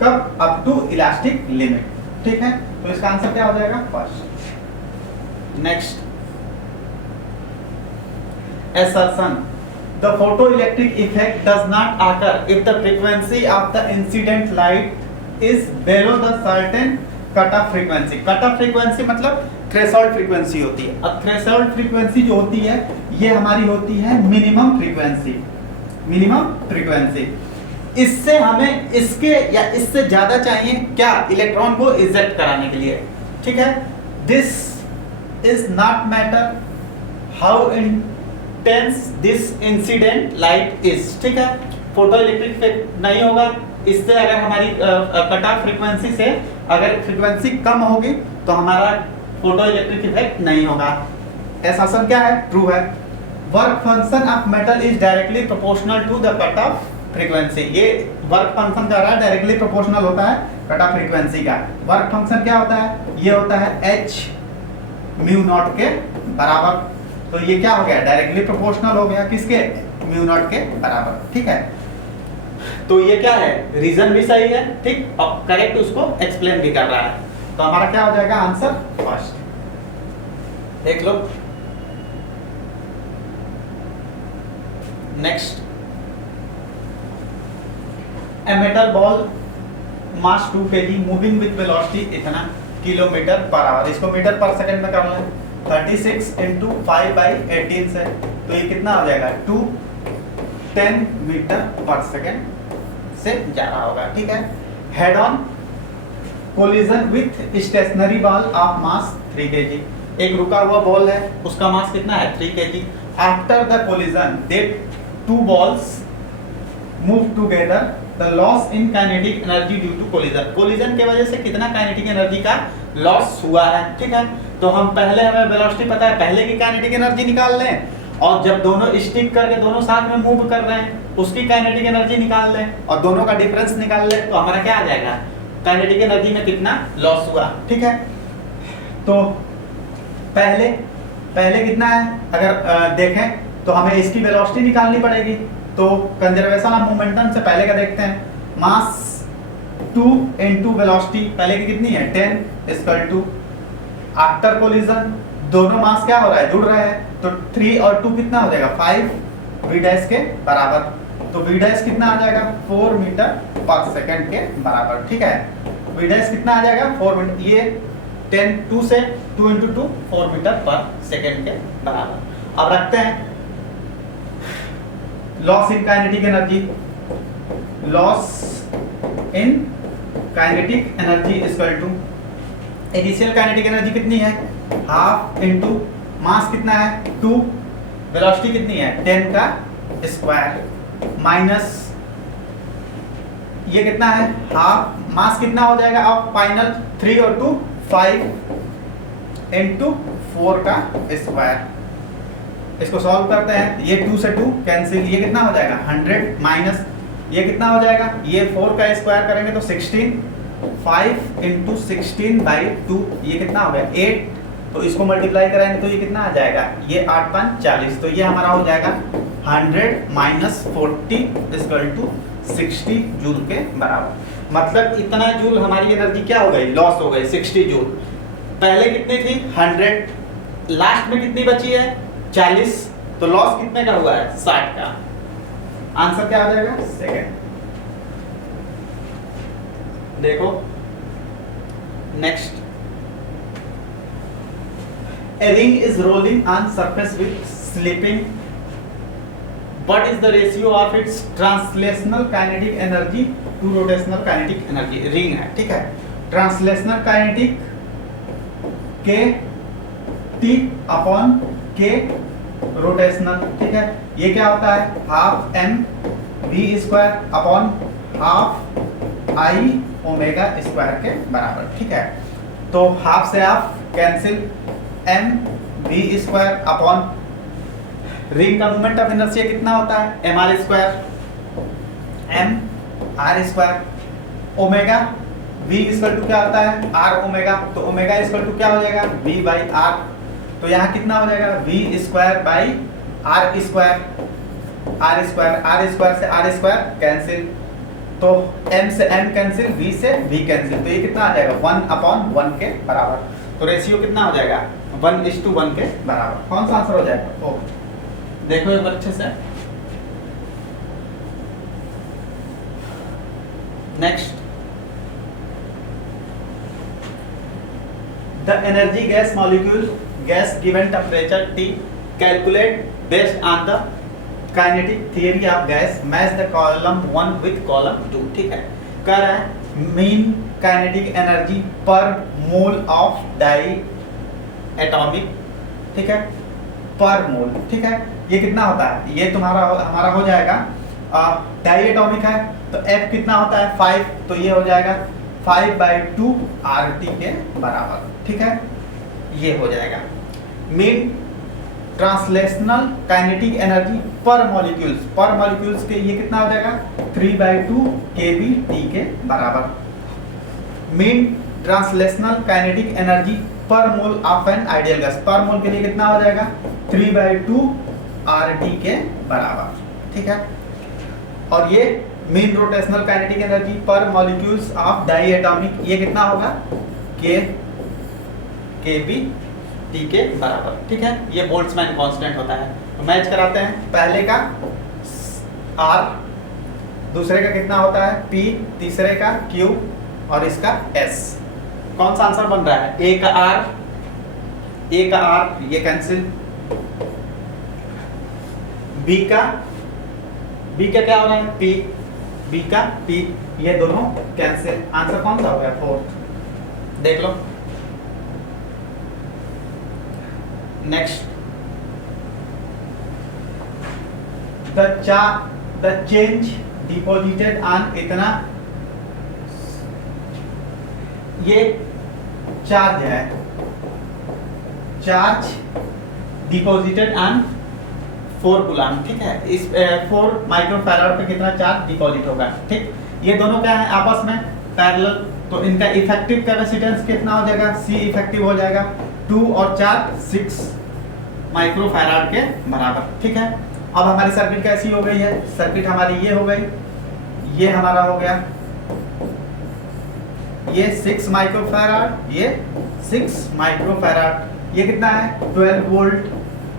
कब? अप टू इलास्टिक लिमिट, ठीक है। तो इसका आंसर क्या हो जाएगा? First. Next, assertion, the photoelectric effect does not occur if the frequency of the incident light is below the certain cutoff frequency। cutoff frequency मतलब थ्रेशोल्ड फ्रीक्वेंसी होती है। अब थ्रेशोल्ड फ्रीक्वेंसी जो होती है ये हमारी होती है मिनिमम फ्रीक्वेंसी, मिनिमम फ्रीक्वेंसी। इससे हमें इसके या इससे ज्यादा चाहिए क्या? इलेक्ट्रॉन को इजेक्ट कराने के लिए, ठीक है। This is not matter how intense this incident light is, ठीक है। फोटो इलेक्ट्रिक इफेक्ट नहीं होगा इससे अगर हमारी कट ऑफ फ्रीक्वेंसी से अगर फ्रीक्वेंसी कम होगी तो हमारा फोटो इलेक्ट्रिक इफेक्ट नहीं होगा। एसर्शन क्या है? ट्रू है। Work function of metal is directly proportional to the cut off frequency. ये वर्क फंक्शन का रहा डायरेक्टली प्रोपोर्शनल होता है कट ऑफ फ्रीक्वेंसी का। वर्क फंक्शन क्या होता है? ये होता है h म्यू नॉट के बराबर। तो ये क्या हो गया? डायरेक्टली प्रोपोर्शनल हो गया किसके? म्यू नॉट के बराबर, ठीक है। तो ये क्या है? रीजन भी सही है, ठीक, और करेक्ट उसको एक्सप्लेन भी कर रहा है। तो हमारा क्या हो जाएगा आंसर? फर्स्ट। देख लो next, a metal ball mass 2 kg moving with velocity इतना किलोमीटर पर आवर, इसको मीटर पर सेकंड में कर लें 36 into 5/18 से, तो ये कितना हो जाएगा? 210 मीटर पर सेकंड से जा रहा होगा, ठीक है। Head on collision with stationary ball of mass 3 kg। एक रुका हुआ बॉल है, उसका मास कितना है? 3 kg। After the collision they two balls move together, the loss in kinetic energy due to collision. Collision के वजह से कितना काइनेटिक एनर्जी का लॉस हुआ है, ठीक है। तो हम पहले, हमें वेलोसिटी पता है, पहले की काइनेटिक एनर्जी निकाल लें, और जब दोनों स्टिक करके दोनों साथ में मूव कर रहे हैं उसकी काइनेटिक एनर्जी निकाल लें, और दोनों का डिफरेंस निकाल लें, तो हमारा क्या आ जाएगा? काइनेटिक एनर्जी में कितना लॉस हुआ, ठीक है। तो पहले कितना है अगर देखें तो हमें इसकी वेलोसिटी निकालनी पड़ेगी। तो कंजर्वेशन ऑफ मोमेंटम से पहले का देखते हैं। मास 2 into वेलोसिटी पहले की कितनी है? 10 इक्वल टू आफ्टर कोलिजन दोनों मास क्या हो रहा है? जुड़ रहे हैं, तो 3 और 2 कितना हो जाएगा? 5 v डैश के बराबर। तो v डैश कितना आ जाएगा? 4 मीटर पर सेकंड के बराबर, ठीक है। v डैश कितना आ जाएगा? 4 मीटर, ये 10 2 से 2 into 2 4 मीटर पर सेकंड के बराबर। अब रखते हैं loss in kinetic energy, loss in kinetic energy equal to initial kinetic energy कितनी है, हाफ इनटू मास कितना है 2, वेलोसिटी कितनी है 10 का स्क्वायर माइनस ये कितना है हाफ, मास कितना हो जाएगा अब फाइनल 3 और 2 5 इनटू 4 का स्क्वायर। इसको सॉल्व करते हैं, ये 2 से 2 कैंसिल, ये कितना हो जाएगा 100 माइनस ये कितना हो जाएगा, ये 4 का स्क्वायर करेंगे तो 16, 5 इंटू 16/2 ये कितना हो गया 8, तो इसको मल्टीप्लाई कराएंगे तो ये कितना आ जाएगा, ये 8 5 40, तो ये हमारा हो जाएगा 100 माइनस 40 इक्वल टू 60 जूल के बराबर। मतलब इतना जूल हमारी एनर्जी क्या हो गई, लॉस हो गई 60 जूल। पहले कितनी थी 100, लास्ट में कितनी बची है 40, तो लॉस कितने का हुआ है 60 का। आंसर क्या आ जाएगा सेकंड। देखो next, a ring is rolling on surface with slipping, what is the ratio of its translational kinetic energy to rotational kinetic energy। Ring है, ठीक है, translational kinetic K T upon K rotational, ठीक है, ये क्या होता है half M we square upon half I omega square के बराबर, ठीक है। तो हाफ से half cancel, M we square upon ring का मोमेंट ऑफ इनर्शिया कितना होता है M R square, M R square omega V equal to क्या होता है आर ओमेगा, तो ओमेगा इक्वल टू क्या हो जाएगा वी बाई आर, तो यहाँ कितना हो जाएगा V square by R square, R square, R square से आर स्क्वायर कैंसिल, तो m से m कैंसिल, v से v कैंसिल, तो ये कितना आ जाएगा 1/1 के बराबर। तो रेशियो कितना हो जाएगा 1:1 के बराबर। कौन सा आंसर हो जाएगा, ओ देखो एक बार अच्छे से। Next, the energy gas molecule gas given temperature T calculate based on the kinetic theory of gas, match the column 1 with column 2, ठीक है। कह रहा है मीन काइनेटिक एनर्जी पर मोल ऑफ डाई एटॉमिक, ठीक है, पर मोल, ठीक है, ये कितना होता है, ये तुम्हारा हमारा हो जाएगा डाई एटॉमिक है तो F कितना होता है 5, तो ये हो जाएगा 5/2 RT के बराबर, ठीक है, ये हो जाएगा। मीन ट्रांसलेशनल काइनेटिक एनर्जी पर मॉलिक्यूल्स के ये कितना हो जाएगा 3/2 kBT के बराबर। मीन ट्रांसलेशनल काइनेटिक एनर्जी पर mole of an ideal gas, पर मोल के लिए कितना हो जाएगा 3/2 RT के बराबर, ठीक है। और ये मीन रोटेशनल काइनेटिक एनर्जी पर मॉलिक्यूल्स ऑफ डाई एटॉमिक, ये कितना होगा kBT के बराबर, ठीक है, ये बोल्ट्जमैन कांस्टेंट होता है। तो मैच कराते हैं, पहले का R, दूसरे का कितना होता है P, तीसरे का Q और इसका S। कौन सा आंसर बन रहा है, A का R ये कैंसिल, B का क्या हो रहा है P, B का P, ये दोनों कैंसिल, आंसर कौन सा हो गया 4, देख लो। Next, the change deposited on इतना, ये चार्ज है, चार्ज डिपॉजिटेड ऑन 4 कूलम, ठीक है, इस 4 माइक्रोफैराड पे कितना चार्ज डिपॉजिट होगा, ठीक। ये दोनों क्या है आपस में पैरेलल, तो इनका इफेक्टिव कैपेसिटेंस कितना हो जाएगा, C इफेक्टिव हो जाएगा 2 और 4 6 माइक्रोफैराड के बराबर, ठीक है। अब हमारी सर्किट कैसी हो गई है, सर्किट हमारी ये हो गई, ये हमारा हो गया ये 6 माइक्रोफैराड, ये 6 माइक्रोफैराड, ये कितना है 12 वोल्ट,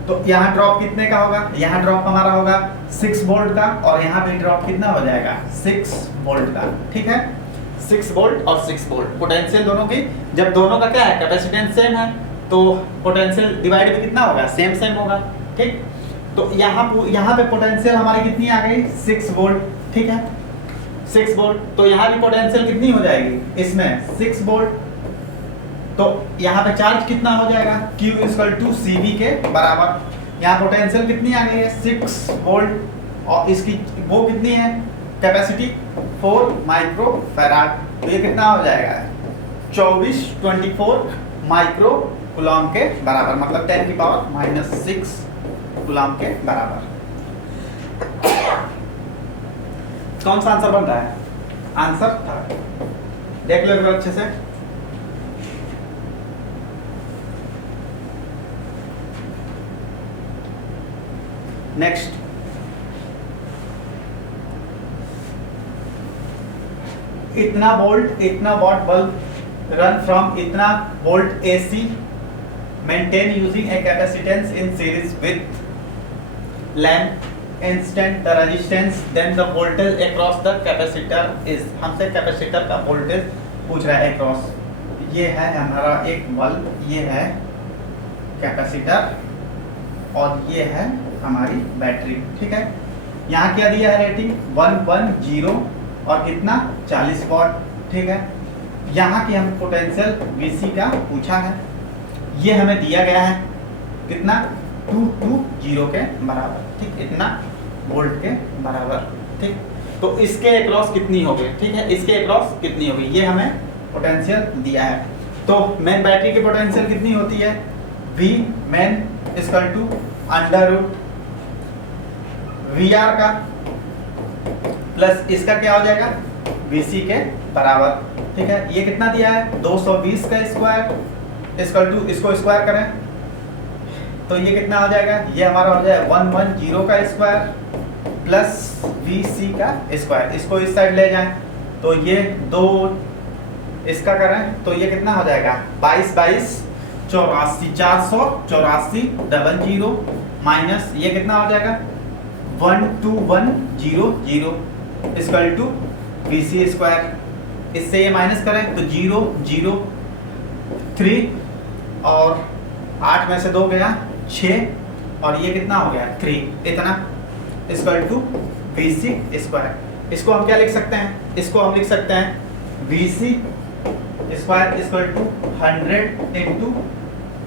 तो यहाँ ड्रॉप कितने का होगा, यहाँ ड्रॉप हमारा होगा 6 वोल्ट का, और यहाँ पे ड्रॉप कितना हो जाएगा 6 वोल्ट का, ठीक है, 6 वोल्ट और 6 वोल्ट। पोटेंशियल दोनों की, जब दोनों का क्या है कैपेसिटेंस सेम है तो पोटेंशियल डिवाइड भी कितना होगा सेम होगा, ठीक। तो यहाँ पे पोटेंशियल हमारी कितनी आ गई 6 वोल्ट, ठीक है 6 वोल्ट। तो यहाँ भी पोटेंशियल कितनी हो जाएगी इसमें 6 वोल्ट। तो यहाँ पे चार्ज कितना हो जाएगा Q = CV के बराबर। यहाँ पोटेंशियल कितनी आ गई है 6 वोल्ट और इसकी वो कितनी है कैपेसिटी 4 माइक्रो फैराड। तो ये कितना हो जाएगा 24 माइक्रो कूलम के बराबर, मतलब 10⁻⁻6 कूलम के बराबर। कौन सा आंसर बन रहा है? आंसर था, देख लो एक बार अच्छे से। नेक्स्ट, इतना वोल्ट इतना वॉट बल्ब रन फ्रॉम इतना volt AC maintain using a capacitance in series with lamp instant the resistance then the voltage across the capacitor is। हमसे कैपेसिटर का वोल्टेज पूछ रहा है across। ये है हमारा एक बल्ब, ये है कैपेसिटर और ये है हमारी बैटरी, ठीक है। यहाँ क्या दिया है रेटिंग 110 और कितना 40 वॉट, ठीक है। यहाँ की हम पोटेंशियल VC का पूछा है, ये हमें दिया गया है कितना 220 के बराबर, ठीक, इतना वोल्ट के बराबर, ठीक। तो इसके अक्रॉस कितनी होगी, ठीक है, इसके अक्रॉस कितनी होगी ये हमें पोटेंशियल दिया है। तो मेन बैटरी की पोटेंशियल कितनी होती है V मेन = √ VR का प्लस इसका क्या हो जाएगा VC के बराबर, ठीक है। ये कितना दिया है 220 का स्क्वायर = इसको स्क्वायर करें तो ये कितना हो जाएगा, ये हमारा हो जाएगा 110 का स्क्वायर प्लस VC का स्क्वायर। इसको इस साइड ले जाएं तो ये 2 इसका करें तो ये कितना हो जाएगा 22 84 484 00 माइनस ये कितना हो जाएगा 12100 = VC स्क्वायर। इससे ये माइनस करें तो 0 0 3 और 8 में से 2 गया 6 और ये कितना हो गया 3, इतना = VC स्क्वायर। इसको हम क्या लिख सकते हैं, इसको हम लिख सकते हैं VC स्क्वायर = 100 ×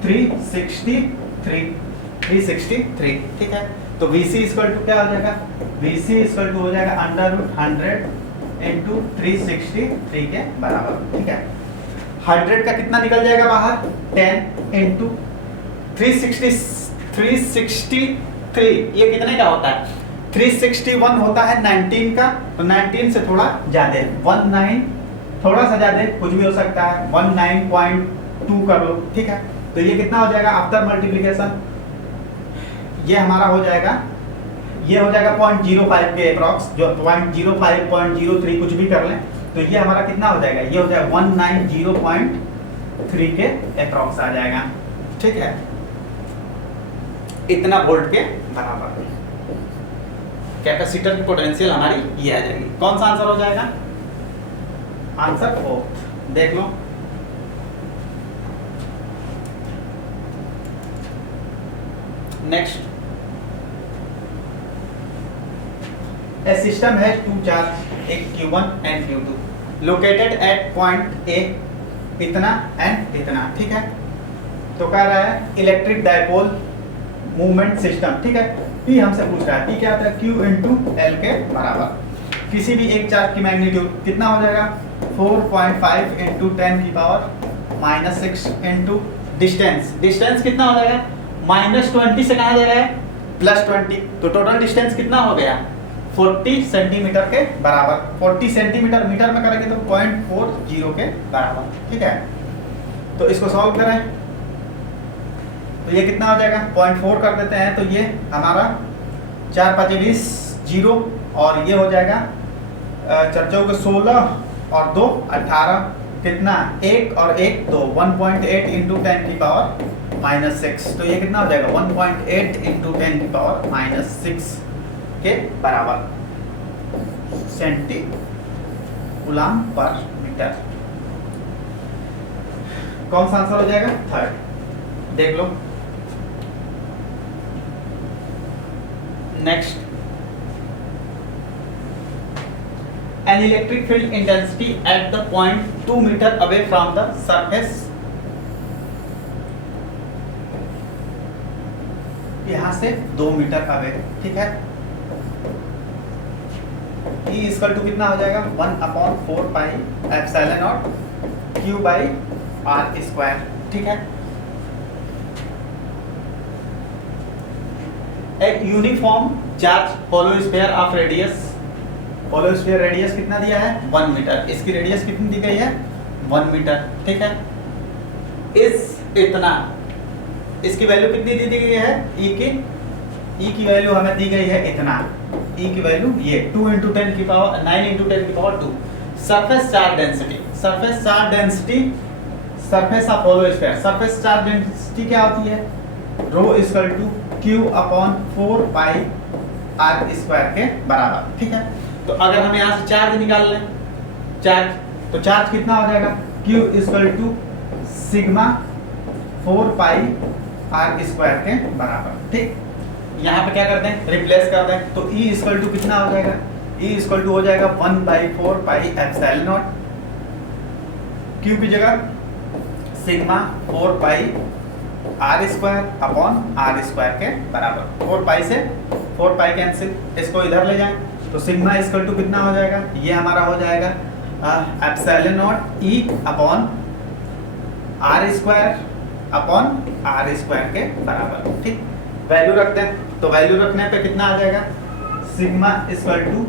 363, ठीक है। तो VC = क्या हो जाएगा, VC = हो जाएगा √100 × 363 के बराबर, ठीक है। 100 का कितना निकल जाएगा बाहर 10 × 363, ये कितने का होता है 361 होता है 19 का, तो 19 से थोड़ा ज्यादा 19 थोड़ा सा ज्यादा कुछ भी हो सकता है 19.2 कर लो, ठीक है। तो ये कितना हो जाएगा आफ्टर मल्टीप्लिकेशन, ये हमारा हो जाएगा, ये हो जाएगा 0.05 के अप्रॉक्स, जो 0.05 0.03 कुछ भी कर लें तो ये हमारा कितना हो जाएगा, ये हो जाएगा 190.3 के अप्रॉक्स आ जाएगा, ठीक है। इतना वोल्ट के बराबर कैपेसिटर की पोटेंशियल हमारी ये आ जाएगी। कौन सा आंसर हो जाएगा, आंसर 4 देख लो। Next, a system has 2 charge, एक Q1 and Q2 located at point A इतना and इतना, ठीक है। तो कह रहा है इलेक्ट्रिक डायपोल मूवमेंट सिस्टम, ठीक है। P हमसे पूछ रहा है, P क्या होता है Q × L के बराबर। किसी भी एक चार्ज की मैग्नीट्यूड कितना हो जाएगा 4.5 × 10⁻⁻6 × डिस्टेंस कितना हो जाएगा -20 से कहा जा रहा है +20, तो टोटल डिस्टेंस कितना हो गया 40 सेंटीमीटर के बराबर। 40 सेंटीमीटर मीटर में करेंगे तो 0.40 के बराबर, ठीक है। तो इसको सॉल्व करें तो ये कितना हो जाएगा 0.4 कर देते हैं तो ये हमारा 4 5 20 0 और ये हो जाएगा 4 चौके 16 और 2 18 कितना 1 और 1 2 1.8 × 10⁻⁻6, तो ये कितना हो जाएगा 1.8 × 10⁻⁻6 के बराबर सेंटीकूलम पर मीटर। कौन सा आंसर हो जाएगा 3rd, देख लो। Next, an electric field intensity at the point 2 meter away from the surface, यहां से 2 मीटर अवे, ठीक है। E इक्वल टू कितना हो जाएगा 1/4 pi epsilon naught Q by R square, ठीक है। एक uniform charge hollow sphere of radius, hollow sphere radius कितना दिया है 1 मीटर, इसकी रेडियस कितनी दी गई है 1 मीटर, ठीक है। इतना इसकी वैल्यू कितनी दी गई है E की वैल्यू हमें दी गई है इतना, E की वैल्यू ये 2 × 10 की पावर 9 × 10 की power 2। Surface charge density, surface charge density, surface of hollow sphere, surface charge density क्या होती है ρ equal to Q/4 pi R square के बराबर, ठीक है। तो अगर हम यहाँ से चार्ज निकाल लें, चार्ज, तो चार्ज कितना हो जाएगा Q equal to sigma 4 pi R square के बराबर, ठीक। यहाँ पे क्या करते हैं रिप्लेस कर दें, तो E इक्वल टू कितना हो जाएगा, E इक्वल टू हो जाएगा 1/4 पाई एप्सिलॉन नॉट, Q की जगह sigma 4 pi R square upon R square के बराबर। 4 पाई से 4 पाई कैंसिल, इसको इधर ले जाएं तो सिग्मा इक्वल टू कितना हो जाएगा, ये हमारा हो जाएगा epsilon not E upon R square upon R square के बराबर, ठीक। वैल्यू रखते हैं, तो वैल्यू रखने पे कितना आ जाएगा sigma equal to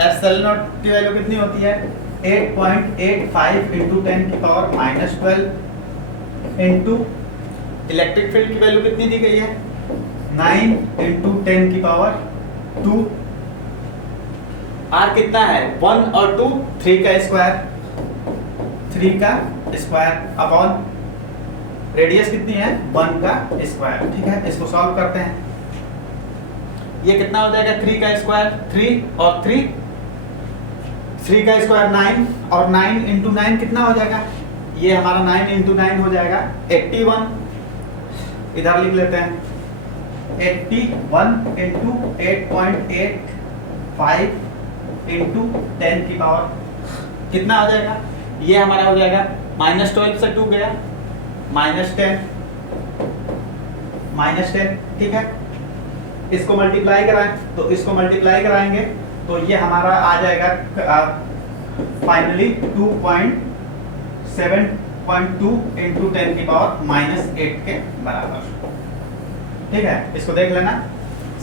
epsilon naught की वैल्यू कितनी होती है 8.85 × 10 की पावर -12 इंटू इलेक्ट्रिक फील्ड की वैल्यू कितनी दी गई है 9 × 10 की पावर 2, R कितना है 1 और 2 3 का स्क्वायर, 3 का स्क्वायर अपॉन रेडियस कितनी है 1 का स्क्वायर, ठीक है। इसको सॉल्व करते हैं, ये कितना हो जाएगा 3 का स्क्वायर 3 और 3 का स्क्वायर 9 और 9 × 9 कितना हो जाएगा, ये हमारा 9 × 9 हो जाएगा 81, इधर लिख लेते हैं 81 × 8.85 × 10 की पावर कितना हो जाएगा, ये हमारा हो जाएगा -12 से 2 गया -10, ठीक है। इसको मल्टीप्लाई कराएं, तो इसको मल्टीप्लाई कराएंगे तो ये हमारा आ जाएगा फाइनली 2.7.2 × 10 की पावर -8 के बराबर, ठीक है। इसको देख लेना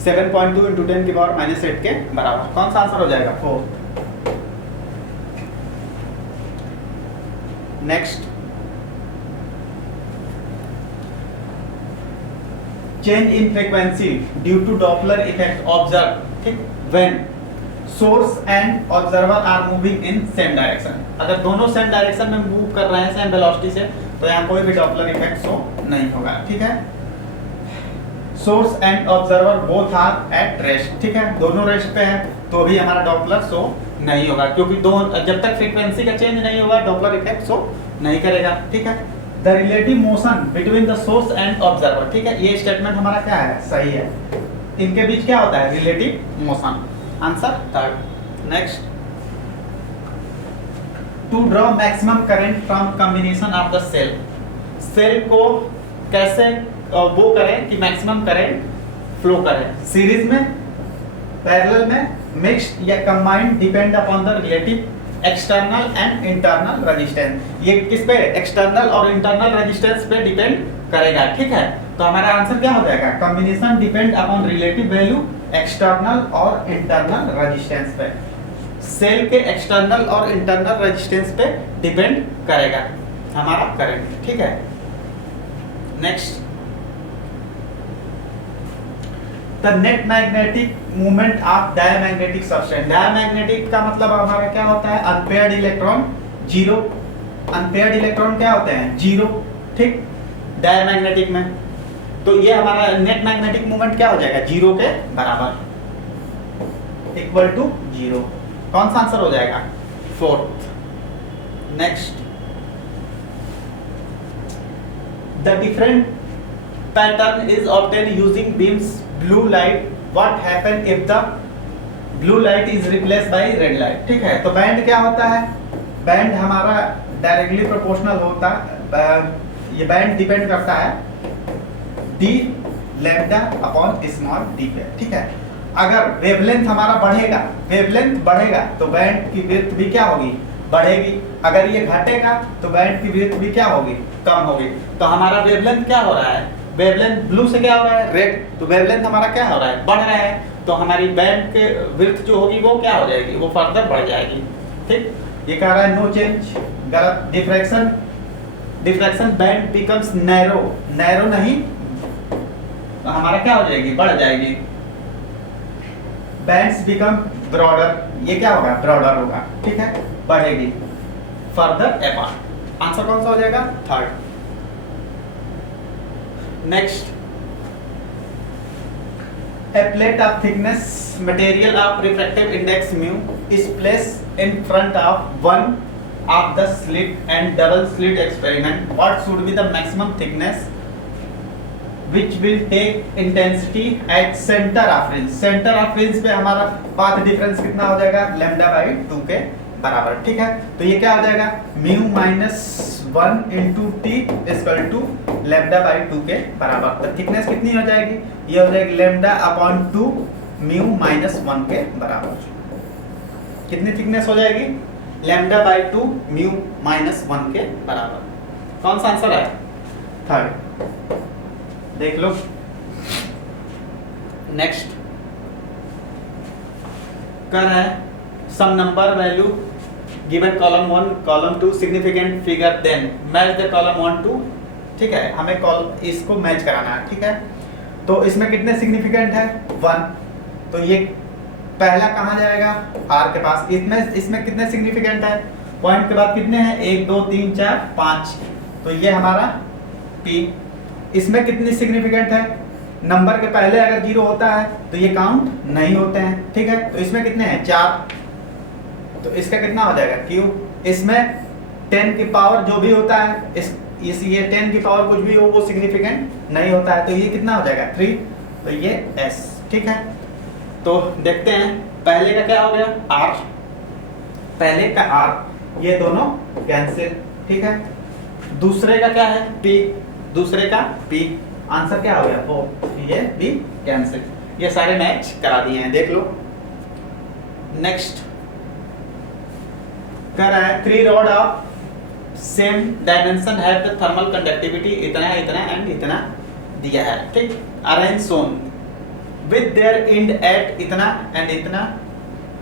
7.2 × 10 की पावर -8 के बराबर, कौन सा आंसर हो जाएगा 4। Next, change in frequency due to Doppler effect observed, ठीक, when source and observer are moving in same direction। अगर दोनों सेम डायरेक्शन में मूव कर रहे हैं सेम वेलोसिटी से तो यहाँ कोई भी डॉपलर इफेक्ट शो नहीं होगा, ठीक है। Source and observer both are at rest, ठीक है, दोनों रेस्ट पे हैं तो भी हमारा डॉपलर शो नहीं होगा, क्योंकि जब तक फ्रीक्वेंसी का चेंज नहीं होगा डॉपलर इफेक्ट शो नहीं करेगा, ठीक है। The relative motion between the source and observer, ठीक है, ये स्टेटमेंट हमारा क्या है सही है, इनके बीच क्या होता है relative motion, answer third. Next, to draw maximum current from combination of the cell, cell को कैसे वो करें कि मैक्सिमम करंट फ्लो करे, सीरीज में, पैरेलल में, मिक्स्ड या combined, depend upon the relative external and internal resistance, ये किस पे एक्सटर्नल और इंटरनल रेजिस्टेंस पे डिपेंड करेगा, ठीक है। तो हमारा आंसर क्या हो जाएगा combination depend upon relative value external और इंटरनल रेजिस्टेंस पे, सेल के एक्सटर्नल और इंटरनल रेजिस्टेंस पे डिपेंड करेगा हमारा करंट, ठीक है। Next, the net magnetic movement of diamagnetic substance, diamagnetic का मतलब हमारा क्या होता है unpaired electron zero, unpaired electron क्या होते हैं जीरो, ठीक, डायमैग्नेटिक में, तो ये हमारा नेट मैग्नेटिक मूवमेंट क्या हो जाएगा जीरो के बराबर इक्वल टू जीरो, कौन सा आंसर हो जाएगा fourth. Next, the different pattern is obtained using beams blue light what happen if the blue light is replace by red light. ठीक है, तो बैंड क्या होता है, बैंड हमारा डायरेक्टली प्रोपोर्शनल होता है, ये बैंड डिपेंड करता है D lambda upon small D पे। ठीक है, अगर वेवलेंथ हमारा बढ़ेगा, वेवलेंथ बढ़ेगा तो बैंड की विड्थ भी क्या होगी, बढ़ेगी। अगर ये घटेगा तो बैंड की विड्थ भी क्या होगी, कम होगी। तो हमारा वेवलेंथ क्या हो रहा है, वेवलेंथ ब्लू से क्या हो रहा है, रेड, तो वेवलेंथ हमारा क्या हो रहा है, बढ़ रहा है। तो हमारी बैंड के विड्थ जो होगी वो क्या हो जाएगी, वो फर्दर बढ़ जाएगी। ठीक, ये कह रहा है नो चेंज, गलत। Diffraction, diffraction band becomes narrow, narrow नहीं तो हमारा क्या हो जाएगी, बढ़ जाएगी। बैंड्स बिकम ब्रॉडर, ये क्या होगा, ब्रॉडर होगा। ठीक है, बढ़ेगी। फर्दर अपार्ट, आंसर कौन सा हो जाएगा, third. Next, a plate of thickness material of refractive index mu is placed in front of one of the slit and double slit experiment. What should be the maximum thickness which will take intensity at center of fringe? Center of fringe पे हमारा path difference कितना हो जाएगा, lambda by 2 के बराबर। ठीक है, तो ये क्या हो जाएगा, mu minus 1 into T equal to lambda by 2 के बराबर। तो थिकनेस कितनी हो जाएगी, ये हो जाएगी लैम्डा अपॉन 2 म्यू माइनस 1 के बराबर। कितनी थिकनेस हो जाएगी, लैम्डा बाई 2 म्यू माइनस 1 के बराबर। कौन सा आंसर है, थर्ड। देख लो। नेक्स्ट कर है some number value given column 1 column 2 significant figure then match the column 1 2। ठीक है, हमें इसको मैच कराना है। ठीक है, तो इसमें कितने सिग्निफिकेंट है, 1, तो ये पहला कहाँ जाएगा, आर के पास। इसमें कितने सिग्निफिकेंट है, पॉइंट के बाद कितने हैं, 1 2 3 4 5, तो ये हमारा पी। इसमें कितनी सिग्निफिकेंट है, नंबर के पहले अगर 0 होता है तो ये काउंट नहीं होते हैं। ठीक है, तो इसमें कितने हैं, 4, तो इसका कितना हो जाएगा, क्यू। इसमें 10 की पावर जो भी होता है, ये 10 की पावर कुछ भी हो वो सिग्निफिकेंट नहीं होता है, तो ये कितना हो जाएगा, 3, तो ये एस। ठीक है, तो देखते हैं पहले का क्या हो गया, आर, पहले का आर, ये दोनों कैंसिल। ठीक है, दूसरे का क्या है, पी, दूसरे का पी, आंसर क्या हो गया, 4, ये भी कैंसिल। ये सारे मैच करा दिए हैं, देख लो। नेक्स्ट कर रहा है 3 रॉड ऑफ सेम डायमेंशन है द थर्मल कंडक्टिविटी इतना इतना एंड इतना दिया है। ठीक, arrange soon with their and at इतना एंड इतना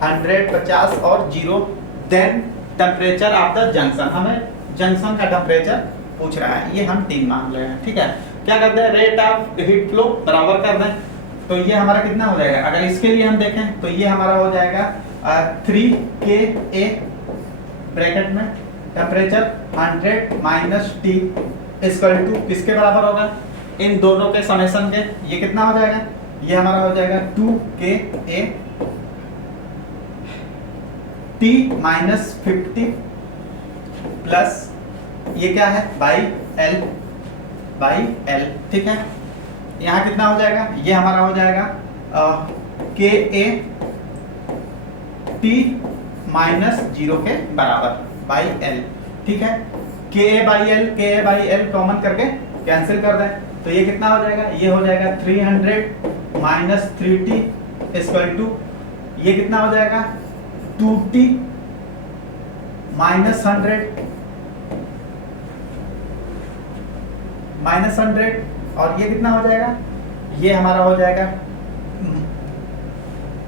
100 50 और 0। Then temperature of the junction, हमें जंक्शन का टेम्परेचर पूछ रहा है, ये हम 3 मान रहे हैं। ठीक है, क्या करते हैं, रेट ऑफ हीट फ्लो बराबर कर दें, तो ये हमारा कितना हो जाएगा, अगर इसके लिए हम देखें तो ये हमारा हो जाएगा 3 के ए ब्रैकेट में temperature 100 minus T equal to किसके बराबर होगा, इन दोनों के समेशन के, ये कितना हो जाएगा, ये हमारा हो जाएगा 2 के ए टी माइनस 50 प्लस ये क्या है, बाई एल, बाई एल। ठीक है, यहाँ कितना हो जाएगा, ये हमारा हो जाएगा के ए टी माइनस 0 के बराबर बाई एल। ठीक है, के ए बाई एल कॉमन करके कैंसिल कर दें, तो ये कितना हो जाएगा, ये हो जाएगा 300 माइनस 3t इक्वल टू ये कितना हो जाएगा 2t माइनस 100 और ये कितना हो जाएगा, ये हमारा हो जाएगा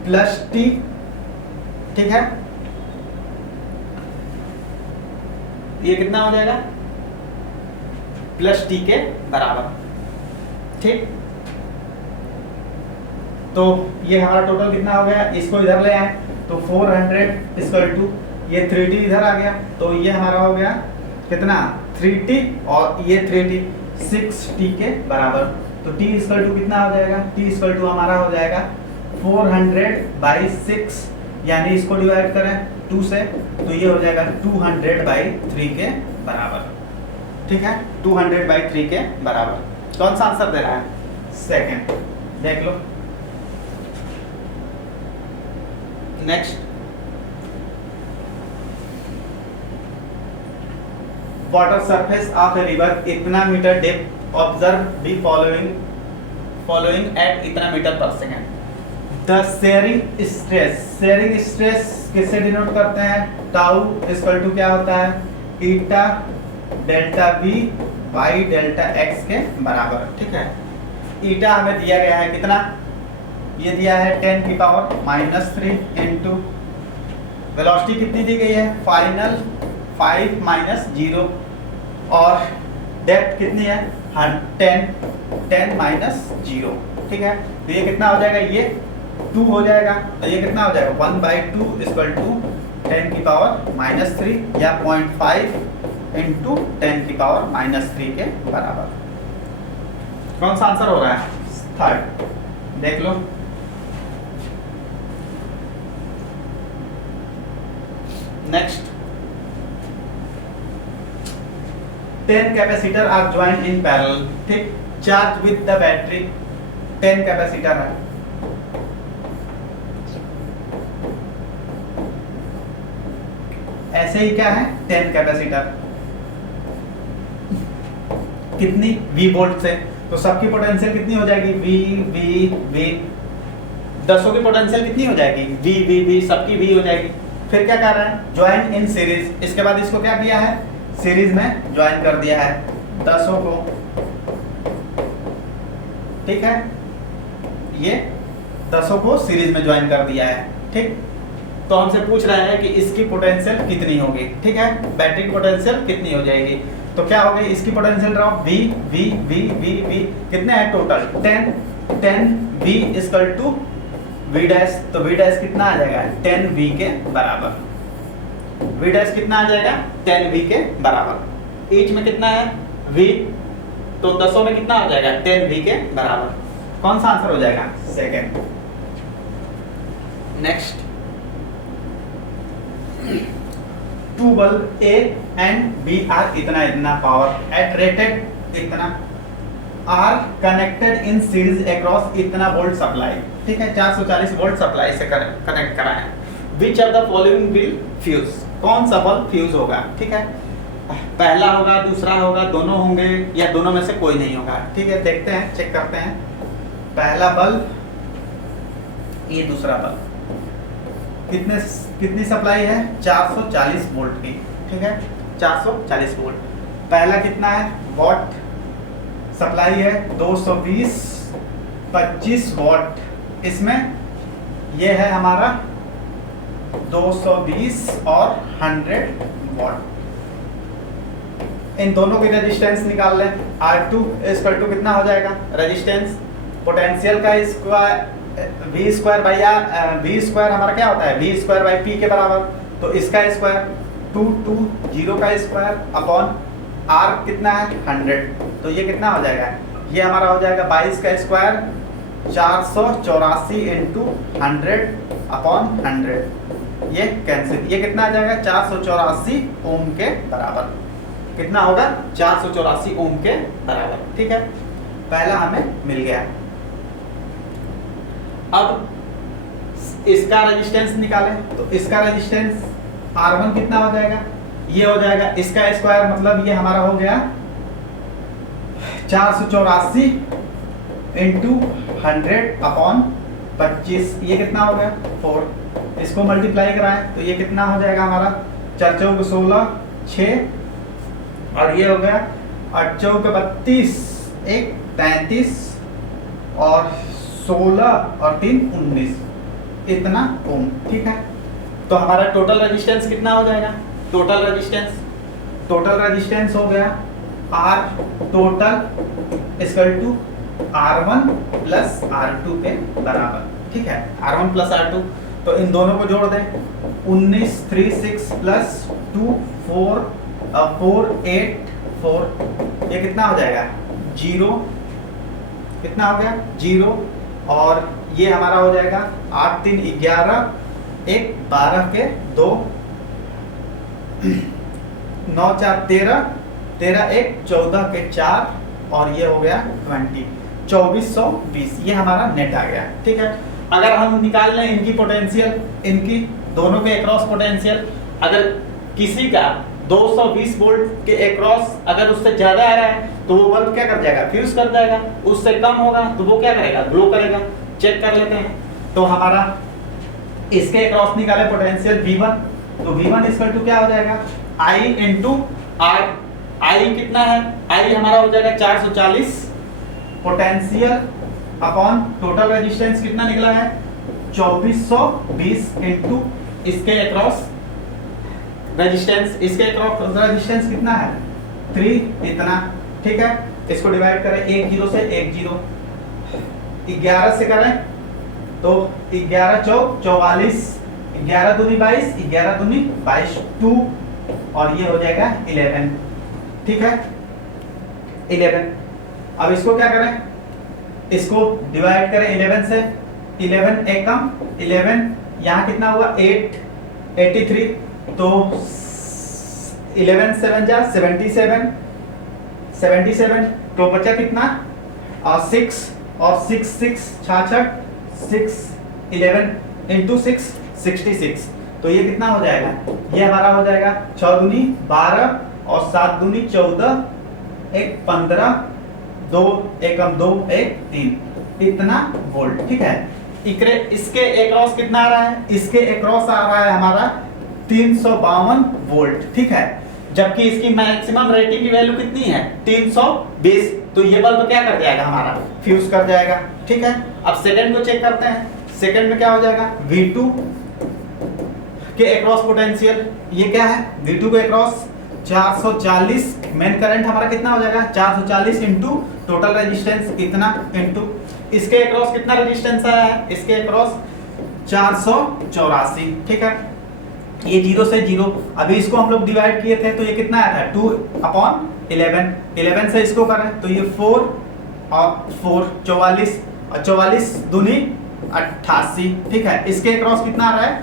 प्लस टी। ठीक है, ये कितना हो जाएगा, प्लस टी के बराबर। ठीक, तो ये हमारा टोटल कितना हो गया, इसको इधर ले आए तो 400 इक्वल टू ये 3t इधर आ गया, तो ये हमारा हो गया कितना 3t और ये 3t 6t के बराबर। तो t इक्वल टू कितना हो जाएगा, t इक्वल टू हमारा हो जाएगा 400/6, यानी इसको डिवाइड करें 2 से तो ये हो जाएगा 200/3 के बराबर। ठीक है, 200/3 के बराबर। कौन सा आंसर दे रहा है, सेकंड। देख लो next, water surface of a river इतना metre depth, observe the following at इतना metre per second. The shearing stress किससे डिनोट करते हैं? टाउ इक्वल टू क्या होता है? Eta delta v by delta x के बराबर, ठीक है। ईटा हमें दिया गया है कितना? ये दिया है 10 की पावर -3 इंटू वेलोसिटी कितनी दी गई है? फाइनल 5 माइनस 0 और डेप्थ कितनी है? 10 माइनस 0, ठीक है। तो ये कितना हो जाएगा? ये 2 हो जाएगा। तो ये कितना हो जाएगा? 1/2 इक्वल टू 10 की पावर -3 या 0.5 इंटू 10 की पावर -3 के बराबर। कौन सा आंसर हो रहा है? थर्ड, देख लो। Next, 10 capacitor are joint in parallel, ठीक, charge with the battery. 10 capacitor है, ऐसे ही क्या है? 10 कैपेसिटर कितनी? V वोल्ट से, तो सबकी पोटेंशियल कितनी हो जाएगी? V। 10 की पोटेंशियल कितनी हो जाएगी? V सबकी V हो जाएगी। फिर क्या कर रहा है? Join in series. इसके बाद इसको क्या किया है? सीरीज में ज्वाइन कर दिया है 10 को, ठीक है। ये 10 को सीरीज में ज्वाइन कर दिया है, ठीक। तो हमसे पूछ रहा है कि इसकी पोटेंशियल कितनी होगी, ठीक है। बैटरी की पोटेंशियल कितनी हो जाएगी? तो क्या हो गई इसकी पोटेंशियल ड्रॉप? V कितने हैं total? 10 V equal to V dash. तो V डैश कितना आ जाएगा? 10 V के बराबर। V डैश कितना आ जाएगा? 10 V के बराबर। ईच में कितना है? V, तो 10 में कितना आ जाएगा? 10 V के बराबर। कौन सा आंसर हो जाएगा? Second. Next, 2 bulb A and B are इतना पावर एट रेटेड इतना are connected in series across इतना वोल्ट सप्लाई, ठीक है। 440 वोल्ट सप्लाई से कनेक्ट करा है। Which of the following will fuse? कौन सा बल्ब फ्यूज होगा, ठीक है। पहला होगा, दूसरा होगा, दोनों होंगे या दोनों में से कोई नहीं होगा, ठीक है। देखते हैं, चेक करते हैं। पहला बल्ब, ये दूसरा बल्ब, कितनी सप्लाई है? 440 वोल्ट की, ठीक है। 440 वोल्ट। पहला कितना है? वॉट सप्लाई है 220 25 वॉट। इसमें ये है हमारा 220 और 100 वॉट। इन दोनों की रेजिस्टेंस निकाल लें। R2 इक्वल टू कितना हो जाएगा? रेजिस्टेंस पोटेंशियल का square V square by R। V square हमारा क्या होता है? V स्क्वायर बाई P के बराबर। तो इसका स्क्वायर 220 का स्क्वायर अपॉन R कितना है? 100। तो ये कितना हो जाएगा? ये हमारा हो जाएगा 22 का स्क्वायर 484 इंटू 100 अपॉन 100। ये कैंसिल, ये कितना आ जाएगा? 484 ओम के बराबर। कितना होगा? 484 ओम के बराबर, ठीक है। पहला हमें मिल गया। अब इसका रेजिस्टेंस निकालें। तो इसका रेजिस्टेंस R1 कितना हो जाएगा? ये हो जाएगा इसका स्क्वायर, मतलब ये हमारा हो गया 484 इंटू 100 अपॉन 25। ये कितना हो गया? 4। इसको मल्टीप्लाई कराएं तो ये कितना हो जाएगा हमारा? 4 चौक 16 6 और ये हो गया 8 चौक 32 1 33 और 16 और 3 19 इतना ओम, ठीक है। तो हमारा टोटल रेजिस्टेंस कितना हो जाएगा? टोटल रेजिस्टेंस हो गया R total equal to R1 plus R2 के बराबर, ठीक है। R1 प्लस R2, तो इन दोनों को जोड़ दें। 19 3 6 प्लस 2 4 4 8 4। ये कितना हो जाएगा? 0। कितना हो गया? 0। और ये हमारा हो जाएगा 8 3 11 1 12 के 2 9 4 13 13 1 14 के 4 और ये हो गया 20 2420। ये हमारा नेट आ गया, ठीक है। अगर हम निकाल लें इनकी पोटेंशियल, इनकी दोनों के अक्रॉस पोटेंशियल, अगर किसी का 220 वोल्ट के अक्रॉस अगर उससे ज्यादा आ रहा है तो वो बल्ब क्या कर जाएगा, फ्यूज कर जाएगा। उससे कम होगा तो वो क्या करेगा, ग्लो करेगा। चेक कर लेते हैं। तो हमारा इसके अक्रॉस निकाले पोटेंशियल V1, तो V1 इक्वल टू क्या हो जाएगा, I इंटू R। I कितना है, I हमारा हो जाएगा 440 पोटेंशियल अपॉन टोटल रेजिस्टेंस कितना निकला है 2420 इंटू इसके अक्रॉस रेजिस्टेंस, इसके अक्रॉस रेजिस्टेंस कितना है 3 इतना, ठीक है। इसको डिवाइड करें 1 0 से 1 0, 11 से करें तो 11 चौक 44, 11 दूनी 22, 11 दूनी 22 2, और ये हो जाएगा 11, ठीक है 11। अब इसको क्या करें, इसको डिवाइड करें 11 से, 11 एक कम 11, यहाँ कितना हुआ 8 83, तो 11 7 जा 77, 77 तो बचा कितना 6, और 6 6 66, 6 11 इंटू 6 66, तो ये कितना हो जाएगा, ये हमारा हो जाएगा 6 दूनी 12 और 7 दूनी 14, 1 15, 2 एकम 2 1 3, इतना वोल्ट, ठीक है। इसके अक्रॉस कितना आ रहा है, इसके अक्रॉस आ रहा है हमारा 352 वोल्ट, ठीक है। जबकि इसकी मैक्सिमम रेटिंग की वैल्यू कितनी है 320, तो ये बल्ब क्या कर जाएगा हमारा, फ्यूज कर जाएगा, ठीक है। अब सेकंड को चेक करते हैं। सेकंड में क्या हो जाएगा, V2 के अक्रॉस पोटेंशियल, ये क्या है V2 के अक्रॉस 440, मेन करंट हमारा कितना हो जाएगा 440 इंटू टोटल रेजिस्टेंस कितना, इंटू इसके अक्रॉस कितना रेजिस्टेंस आया है, इसके अक्रॉस 484, ठीक है। ये 0 से 0, अभी इसको हम लोग डिवाइड किए थे तो ये कितना आया था 2/11, 11 से इसको करें तो ये 4 और 4 44, और 44 दूनी 88, ठीक है। इसके अक्रॉस कितना आ रहा है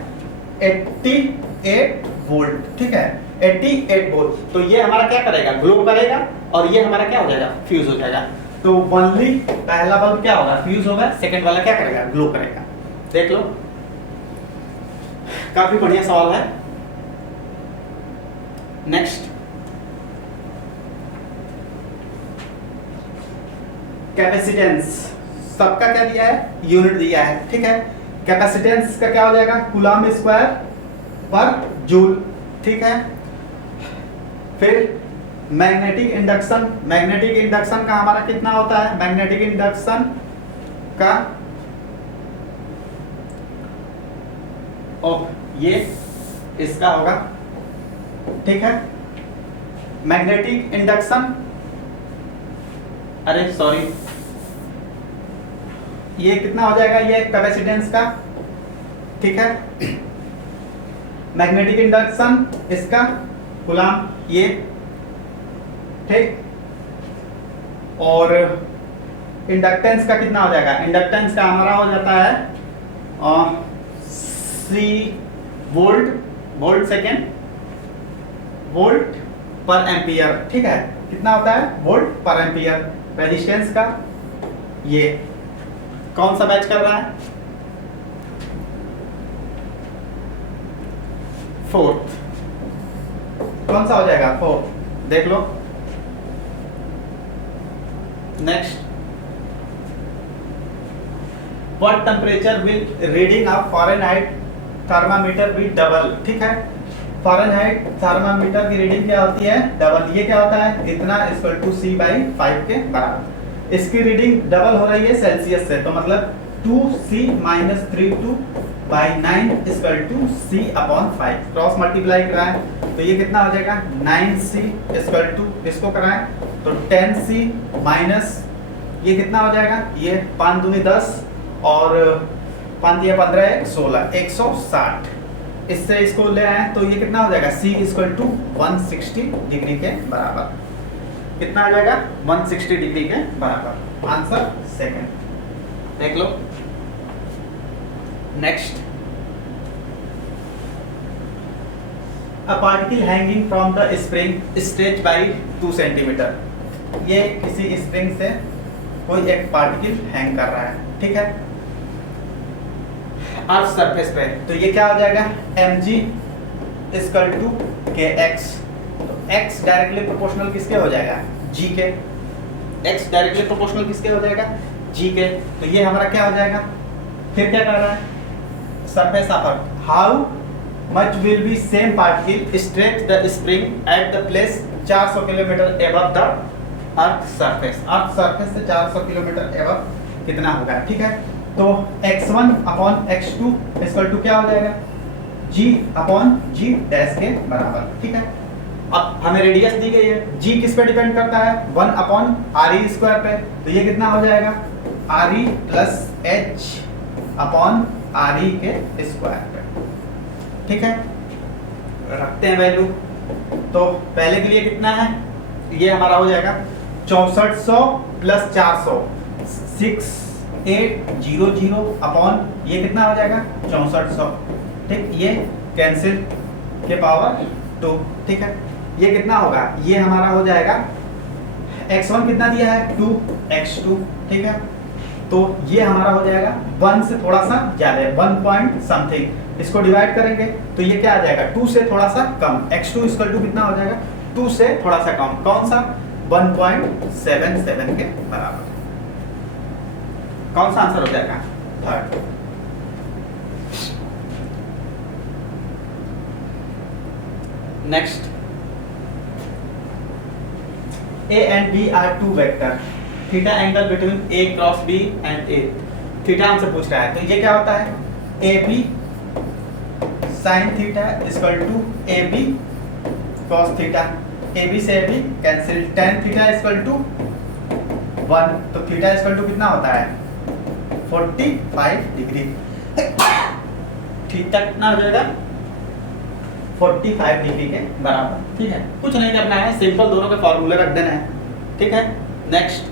88 वोल्ट, ठीक है 88 वोल्ट। तो ये हमारा क्या करेगा, ग्लो करेगा, और ये हमारा क्या हो जाएगा, फ्यूज हो जाएगा। तो ओनली पहला बल्ब क्या होगा, फ्यूज होगा, सेकंड वाला क्या करेगा, ग्लो करेगा। देख लो, काफी बढ़िया सवाल है। नेक्स्ट, कैपेसिटेंस सबका क्या दिया है, यूनिट दिया है, ठीक है। कैपेसिटेंस का क्या हो जाएगा, कूलम स्क्वायर पर जूल, ठीक है। फिर मैग्नेटिक इंडक्शन, मैग्नेटिक इंडक्शन का हमारा कितना होता है, मैग्नेटिक इंडक्शन का ये इसका होगा, ठीक है। मैग्नेटिक इंडक्शन, अरे सॉरी, ये कितना हो जाएगा, ये कैपेसिटेंस का, ठीक है। मैग्नेटिक इंडक्शन इसका कूलम, ये ठीक। और इंडक्टेंस का कितना हो जाएगा, इंडक्टेंस का हमारा हो जाता है C वोल्ट सेकेंड, वोल्ट पर एम्पियर, ठीक है। कितना होता है, वोल्ट पर एम्पियर। रेजिस्टेंस का ये कौन सा मैच कर रहा है, फोर्थ, कौन सा हो जाएगा, फोर्थ, देख लो। Next, what temperature will reading of Fahrenheit thermometer भी डबल, ठीक है। फ़ारेनहाइट थर्मामीटर की रीडिंग क्या होती है, डबल। ये क्या होता है, इतना इक्वल टू C/5 के बराबर। इसकी रीडिंग डबल हो रही है सेल्सियस से, तो मतलब 2C-32/9 equal to C/5, cross multiply कराएं तो ये कितना हो जाएगा 9C इक्वल टू, इसको कराएं तो 10C माइनस ये कितना हो जाएगा, ये 5 दूनी 10 और 5 दिया 15 1 16 160, इससे इसको ले आए तो ये कितना हो जाएगा C इक्वल टू 160 डिग्री के बराबर। कितना आ जाएगा 160 डिग्री के बराबर। आंसर सेकंड, देख लो। Next, a particle hanging from the spring stretch by 2 centimetre. ये किसी स्प्रिंग से कोई एक पार्टिकल हैंग कर रहा है, ठीक है। अर्थ सरफेस पे, तो ये क्या हो जाएगा mg इक्वल टू kx। तो x डायरेक्टली प्रोपोर्शनल किसके हो जाएगा g के, x डायरेक्टली प्रोपोर्शनल किसके हो जाएगा g के। तो ये हमारा क्या हो जाएगा, फिर क्या कर रहा है surface upper, how much will be same particle stretch the spring at the place 400 kilometre above the earth surface. Earth surface से 400 किलोमीटर एबव कितना होगा, ठीक है। तो x1 upon x2 equal to क्या हो जाएगा g अपॉन g डैश के बराबर, ठीक है। अब हमें रेडियस दी गई है, g किस पे डिपेंड करता है 1 अपॉन re स्क्वायर पे, तो ये कितना हो जाएगा re plus h upon re के स्क्वायर पे, ठीक है। रखते हैं वैल्यू, तो पहले के लिए कितना है, ये हमारा हो जाएगा 6400 प्लस 400 6800 अपॉन ये कितना हो जाएगा 6400, ठीक। ये कैंसिल के पावर 2, ठीक है। ये कितना होगा, ये हमारा हो जाएगा x1 कितना दिया है 2 x2, ठीक है। तो ये हमारा हो जाएगा 1 से थोड़ा सा ज्यादा है 1 पॉइंट समथिंग, इसको डिवाइड करेंगे तो ये क्या आ जाएगा 2 से थोड़ा सा कम, x2 इक्वल टू कितना हो जाएगा 2 से थोड़ा सा कम, कौन सा 1.77 के बराबर। कौन सा आंसर हो जाएगा third. Next, A and B are two vector, theta angle between A cross B and A, theta हमसे पूछ रहा है, तो ये क्या होता है AB sin theta equal to AB cos theta, AB से AB cancel, tan theta equal to 1, तो थीटा इक्वल टू कितना होता है 45 डिग्री, थीटा कितना हो जाएगा 45 डिग्री के बराबर, ठीक है। कुछ नहीं करना है, सिंपल दोनों के फॉर्मूले रख देना है, ठीक है। Next,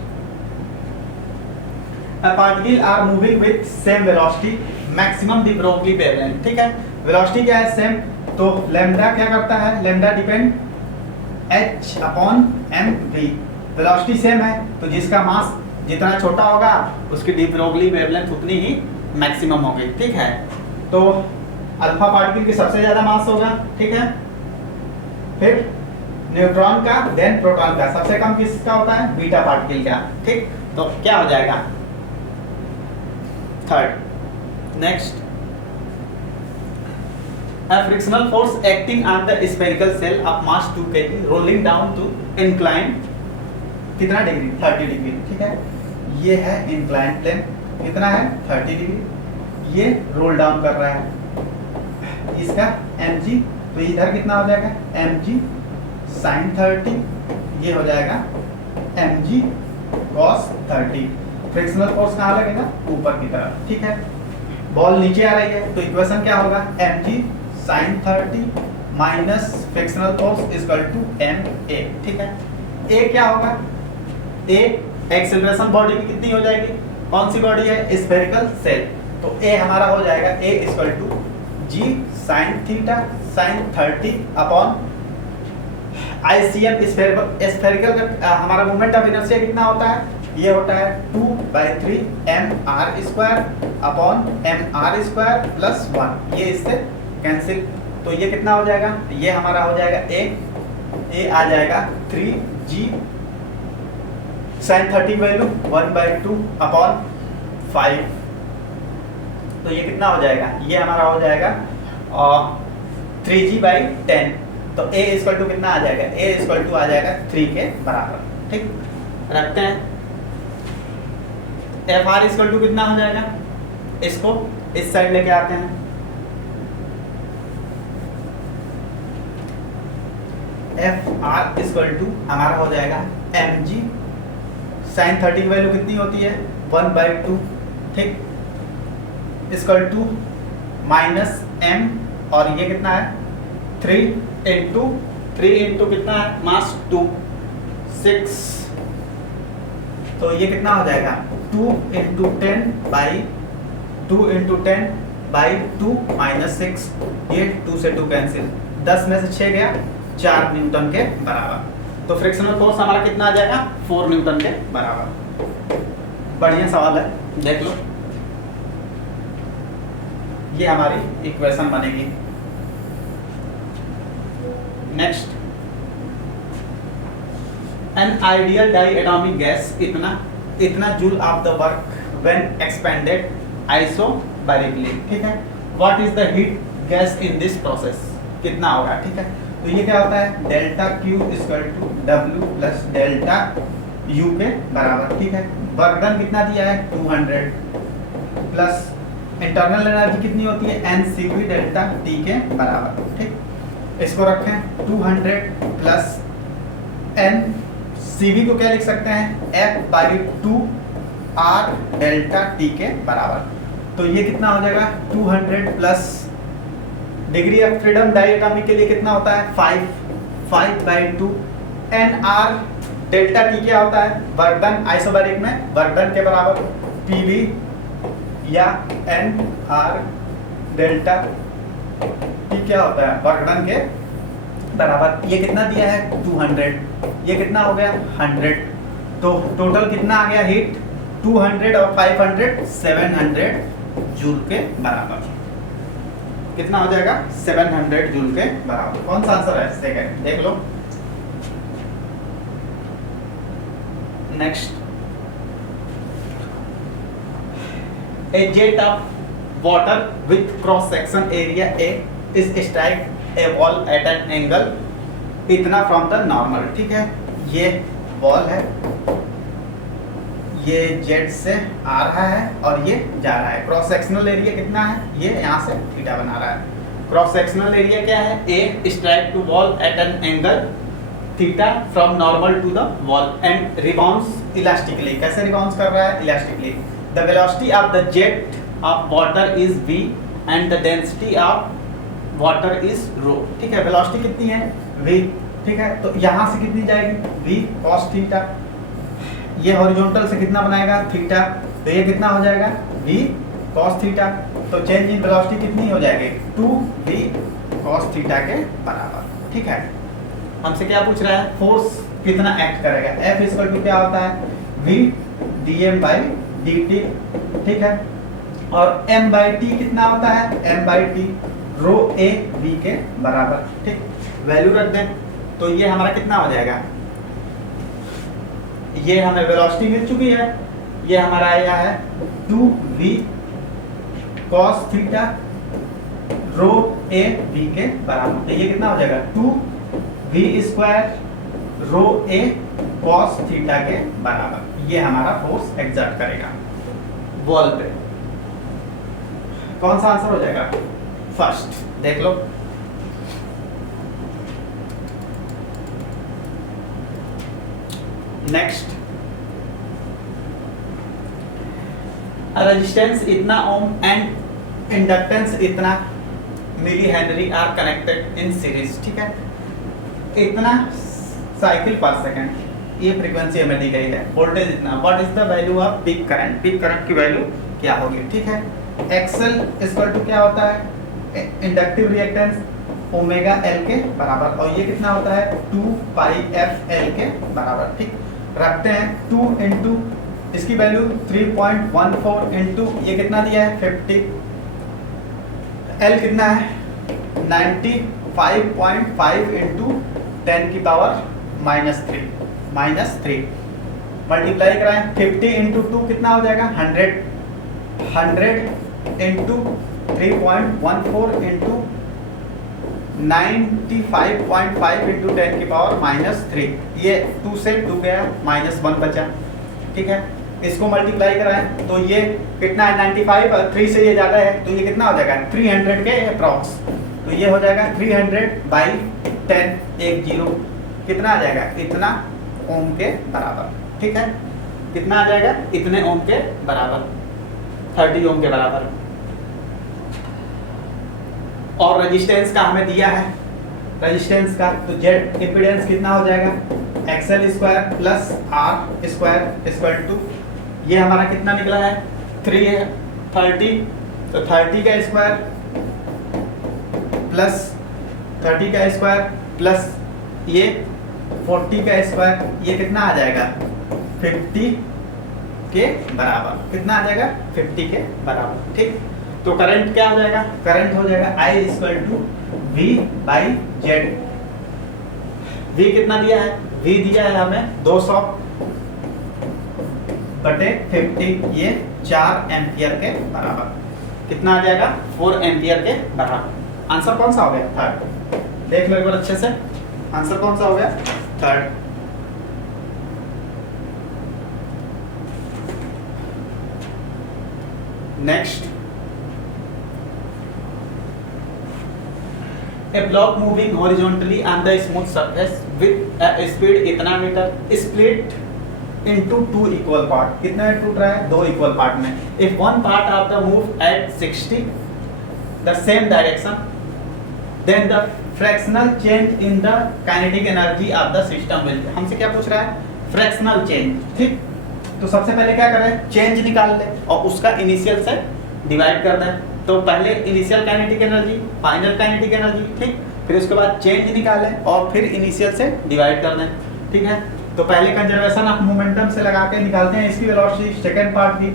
a particle are moving with same velocity maximum de Broglie wavelength, ठीक है। वेलोसिटी क्या है सेम, तो लैम्डा क्या करता है, lambda depend h upon mv, velocity same है तो जिसका मास जितना छोटा होगा उसकी डी ब्रोगली वेवलेंथ उतनी ही मैक्सिमम होगी, ठीक है। तो अल्फा पार्टिकल की सबसे ज्यादा मास होगा, ठीक है। फिर न्यूट्रॉन का, देन प्रोटॉन का, सबसे कम किसका होता है बीटा पार्टिकल का, ठीक। तो क्या हो जाएगा third. Next, a frictional force acting on the spherical shell of mass 2 kg rolling down to inclined कितना डिग्री 30 डिग्री, ठीक है। ये है inclined प्लेन, कितना है 30 डिग्री, ये रोल डाउन कर रहा है, इसका mg, तो इधर कितना हो जाएगा mg sin 30, ये हो जाएगा mg cos 30। फ्रिक्शनल फोर्स कहाँ लगेगा ऊपर की तरफ, ठीक है। बॉल नीचे आ रही है तो इक्वेशन क्या होगा mg sin 30 minus frictional force equal to ma, ठीक है। a क्या होगा, a एक्सेलरेशन बॉडी की कितनी हो जाएगी, कौन सी बॉडी है स्फेरिकल सेल, तो a हमारा हो जाएगा a equal to g sin theta sin 30 upon ICM spherical का हमारा मोमेंट ऑफ इनर्शिया कितना होता है, ये होता है 2/3 mr square upon mr square plus 1, ये इससे कैंसिल, तो ये कितना हो जाएगा, ये हमारा हो जाएगा a आ जाएगा 3g sin 30 वैल्यू 1/2 अपॉन 5, तो ये कितना हो जाएगा, ये हमारा हो जाएगा 3g/10, तो a इक्वल टू कितना आ जाएगा, a इक्वल टू आ जाएगा 3 के बराबर, ठीक। रखते हैं Fr इक्वल टू कितना हो जाएगा, इसको इस साइड लेके आते हैं, Fr इक्वल टू हमारा हो जाएगा mg sin 30 की वैल्यू कितनी होती है 1/2, ठीक, इक्वल टू माइनस m, और ये कितना है 3 इंटू कितना है मास 2 6, तो ये कितना हो जाएगा 2 इंटू 10/2 माइनस 6, ये 2 से 2 कैंसिल, 10 में से 6 गया 4 न्यूटन के बराबर, तो फ्रिक्शनल फोर्स हमारा कितना आ जाएगा 4 न्यूटन के बराबर। बढ़िया सवाल है, देख लो। ये हमारी इक्वेशन बनेगी। Next, an ideal diatomic gas इतना joule of the work when expended isobarically, ठीक है। What is the heat gas in this process, कितना होगा, ठीक है। तो ये क्या होता है, delta Q equal to W plus delta U के बराबर, ठीक है। वर्क डन कितना दिया है 200 प्लस इंटरनल एनर्जी कितनी होती है N C V delta T के बराबर, ठीक। इसको रखें 200 प्लस एन सी वी को क्या लिख सकते हैं F by 2 R delta T के बराबर। तो ये कितना हो जाएगा 200 plus degree of freedom diatomic के लिए कितना होता है 5 by 2 N R delta T क्या होता है वर्क डन आइसोबैरिक में वर्क डन के बराबर पीवी या एन आर डेल्टा टी क्या होता है वर्क डन के बराबर। ये कितना दिया है 200, ये कितना हो गया 100, तो टोटल कितना आ गया हीट 200 और 500 700 जूल के बराबर। कितना हो जाएगा 700 जूल के बराबर। कौन सा आंसर है सेकंड, देख लो। Next, a jet of water with cross section area a is strike a wall at an angle इतना फ्रॉम द नॉर्मल, ठीक है। ये वॉल है, ये जेट से आ रहा है और ये जा रहा है। क्रॉस सेक्शनल एरिया कितना है, ये यहाँ से थीटा बना रहा है। क्रॉस सेक्शनल एरिया क्या है a strike to wall at an angle theta from normal to the wall and rebounds elastically. कैसे रिबाउंड्स कर रहा है elastically. The velocity of the jet of water is v and the density of water is rho, ठीक है। Velocity कितनी है v, ठीक है। तो यहाँ से कितनी जाएगी v cos थीटा, ये हॉरिजॉन्टल से कितना बनाएगा थीटा, तो ये कितना हो जाएगा v cos थीटा। तो चेंज इन वेलोसिटी कितनी हो जाएगी 2v cos थीटा के बराबर, ठीक है। हमसे क्या पूछ रहा है फोर्स कितना एक्ट करेगा, F इक्वल टू क्या होता है v dm बाई dt, ठीक है। और m बाई t कितना होता है m by t rho a v के बराबर, ठीक। वैल्यू रख दें तो ये हमारा कितना हो जाएगा, ये हमें वेलोसिटी मिल चुकी है, ये हमारा आया है 2v cos theta rho a v के बराबर। तो ये कितना हो जाएगा 2v square rho a cos theta के बराबर। ये हमारा फोर्स एक्सर्ट करेगा वॉल पे। कौन सा आंसर हो जाएगा फर्स्ट, देख लो। नेक्स्ट, रेजिस्टेंस इतना ओम एंड इंडक्टेंस इतना millihenry are connected in series, ठीक है। इतना साइकिल पर सेकंड ये फ्रीक्वेंसी हमें दी गई है। वोल्टेज इतना, what is the value off peak current, peak current की वैल्यू क्या होगी, ठीक है। एक्सएल इक्वल टू क्या होता है इंडक्टिव रिएक्टेंस ओमेगा एल के बराबर, और ये कितना होता है 2 पाई एफ एल के बराबर, ठीक। रखते हैं 2 इंटू इसकी वैल्यू 3.14 इंटू ये कितना दिया है 50, एल कितना है 95.5 इंटू 10 की पावर -3 मल्टीप्लाई कराएं 50 इंटू 2 कितना हो जाएगा 100 इंटू 3.14 इंटू 95.5 इंटू 10 की पावर -3, ये 2 से 2 गया -1 बचा, ठीक है। इसको मल्टीप्लाई कराएं तो ये कितना है 95 और 3 से ये ज़्यादा है तो ये कितना हो जाएगा 300 के अप्रॉक्स, तो ये हो जाएगा 300/10 एक जीरो कितना आ जाएगा इतना ओम के बराबर, ठीक है। कितना आ जाएगा इतने ओम के बराबर 30 ओम के बराबर। और रेजिस्टेंस का हमें दिया है रेजिस्टेंस का, तो जेड इम्पीडेंस कितना हो जाएगा XL square plus R square equal to ये हमारा कितना निकला है 330, तो 30 का स्क्वायर प्लस 30 का स्क्वायर प्लस ये 40 का स्क्वायर, ये कितना आ जाएगा 50 के बराबर, कितना आ जाएगा 50 के बराबर, ठीक। तो करंट क्या हो जाएगा, करंट हो जाएगा I equal to V by Z. V कितना दिया है, V दिया है हमें 200 बटे 50, ये 4 एम्पियर के बराबर। कितना आ जाएगा, 4 एम्पियर के बराबर। आंसर कौन सा हो गया, थर्ड। देख लो एक बार अच्छे से, आंसर कौन सा हो गया, third. Next, a block moving horizontally on the smooth surface with a speed इतना metre, split into two equal part। कितने में टूट रहा है, 2 equal part में। if one part of the move at 60 the same direction then the fractional change in the kinetic energy of the system will। हमसे क्या पूछ रहा है, फ्रैक्शनल चेंज, ठीक। तो सबसे पहले क्या करें, चेंज निकाल ले और उसका इनिशियल से डिवाइड कर दें। तो पहले initial kinetic energy, final kinetic energy, ठीक। फिर उसके बाद चेंज निकालें और फिर इनिशियल से डिवाइड कर दें, ठीक है। तो पहले कंजर्वेशन ऑफ मोमेंटम से लगा के निकालते हैं इसकी वेलोसिटी। सेकंड पार्ट की,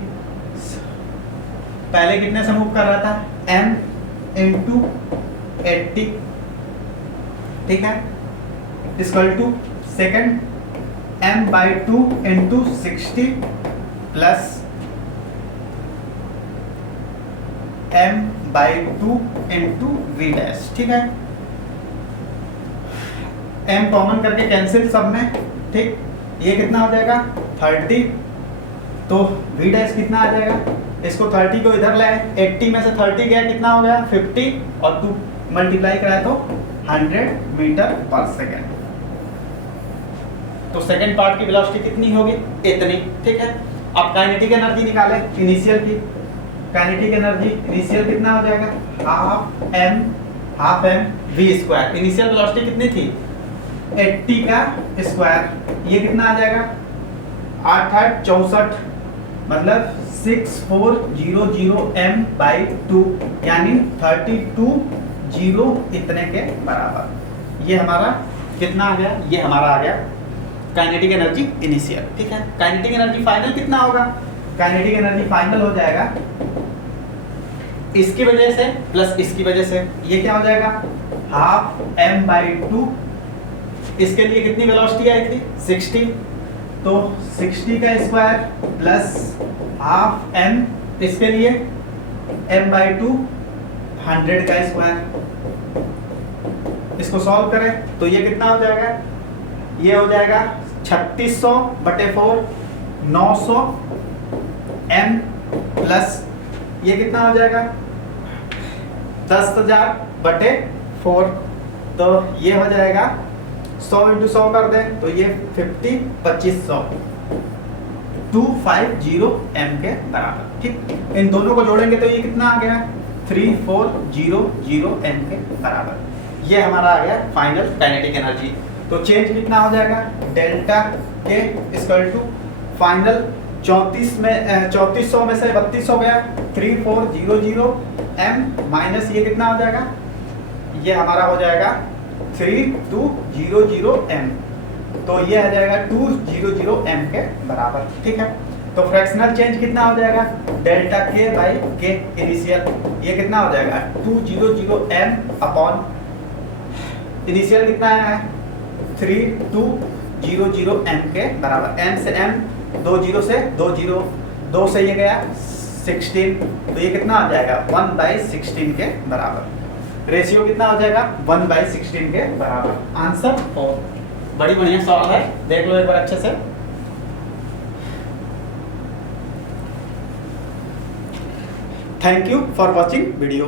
पहले कितने से मूव कर रहा था, m इंटू 80, ठीक है, equal to second m by 2 into 60 plus m by 2 into v dash, ठीक है। m कॉमन करके कैंसिल सब में, ठीक। ये कितना हो जाएगा 30, तो v डैश कितना आ जाएगा, इसको 30 को इधर लाए, 80 में से 30 गया कितना हो गया 50 और 2 मल्टीप्लाई कराए तो 100 मीटर पर सेकेंड। तो सेकंड पार्ट की वेलोसिटी कितनी होगी, इतनी, ठीक है। अब काइनेटिक एनर्जी निकाले इनिशियल की। काइनेटिक एनर्जी इनिशियल कितना हो जाएगा, half M we square. Initial velocity कितनी थी 80 का स्क्वायर, ये कितना आ जाएगा 8 8 64, मतलब 6400 m बाई 2 यानी 320 इतने के बराबर। ये हमारा कितना आ गया, ये हमारा आ गया काइनेटिक एनर्जी इनिशियल, ठीक है। काइनेटिक एनर्जी फाइनल कितना होगा, काइनेटिक एनर्जी फाइनल हो जाएगा इसकी वजह से प्लस इसकी वजह से, ये क्या हो जाएगा हाफ m बाई 2। इसके लिए कितनी वेलोसिटी आई थी 60, तो 60 का स्क्वायर प्लस हाफ m, इसके लिए m बाई 2 100 का स्क्वायर। इसको सॉल्व करें तो ये कितना हो जाएगा, ये हो जाएगा 3600 बटे 4 900 m प्लस ये कितना हो जाएगा 10,000 बटे 4, तो ये हो जाएगा 100 इंटू 100 कर दें तो ये 50 2500 250 m के बराबर, ठीक। इन दोनों को जोड़ेंगे तो ये कितना आ गया 3400 m के बराबर। ये हमारा आ गया फाइनल काइनेटिक एनर्जी। तो चेंज कितना हो जाएगा, डेल्टा के इक्वल टू फाइनल 3400 में से 32 हो गया 3400 m माइनस ये कितना हो जाएगा, ये हमारा हो जाएगा 3200 m, तो ये आ जाएगा 200 m के बराबर, ठीक है। तो फ्रैक्शनल चेंज कितना हो जाएगा, डेल्टा के बाई के इनिशियल, ये कितना हो जाएगा 200 m अपॉन इनिशियल कितना आया है 3200 m के बराबर। m से m 20 से 2 से ये गया 16, तो ये कितना आ जाएगा 1/16 के बराबर। रेशियो कितना हो जाएगा 1/16 के बराबर। आंसर 4। बड़ी बढ़िया सवाल है, देख लो एक बार अच्छे से। Thank you for watching video.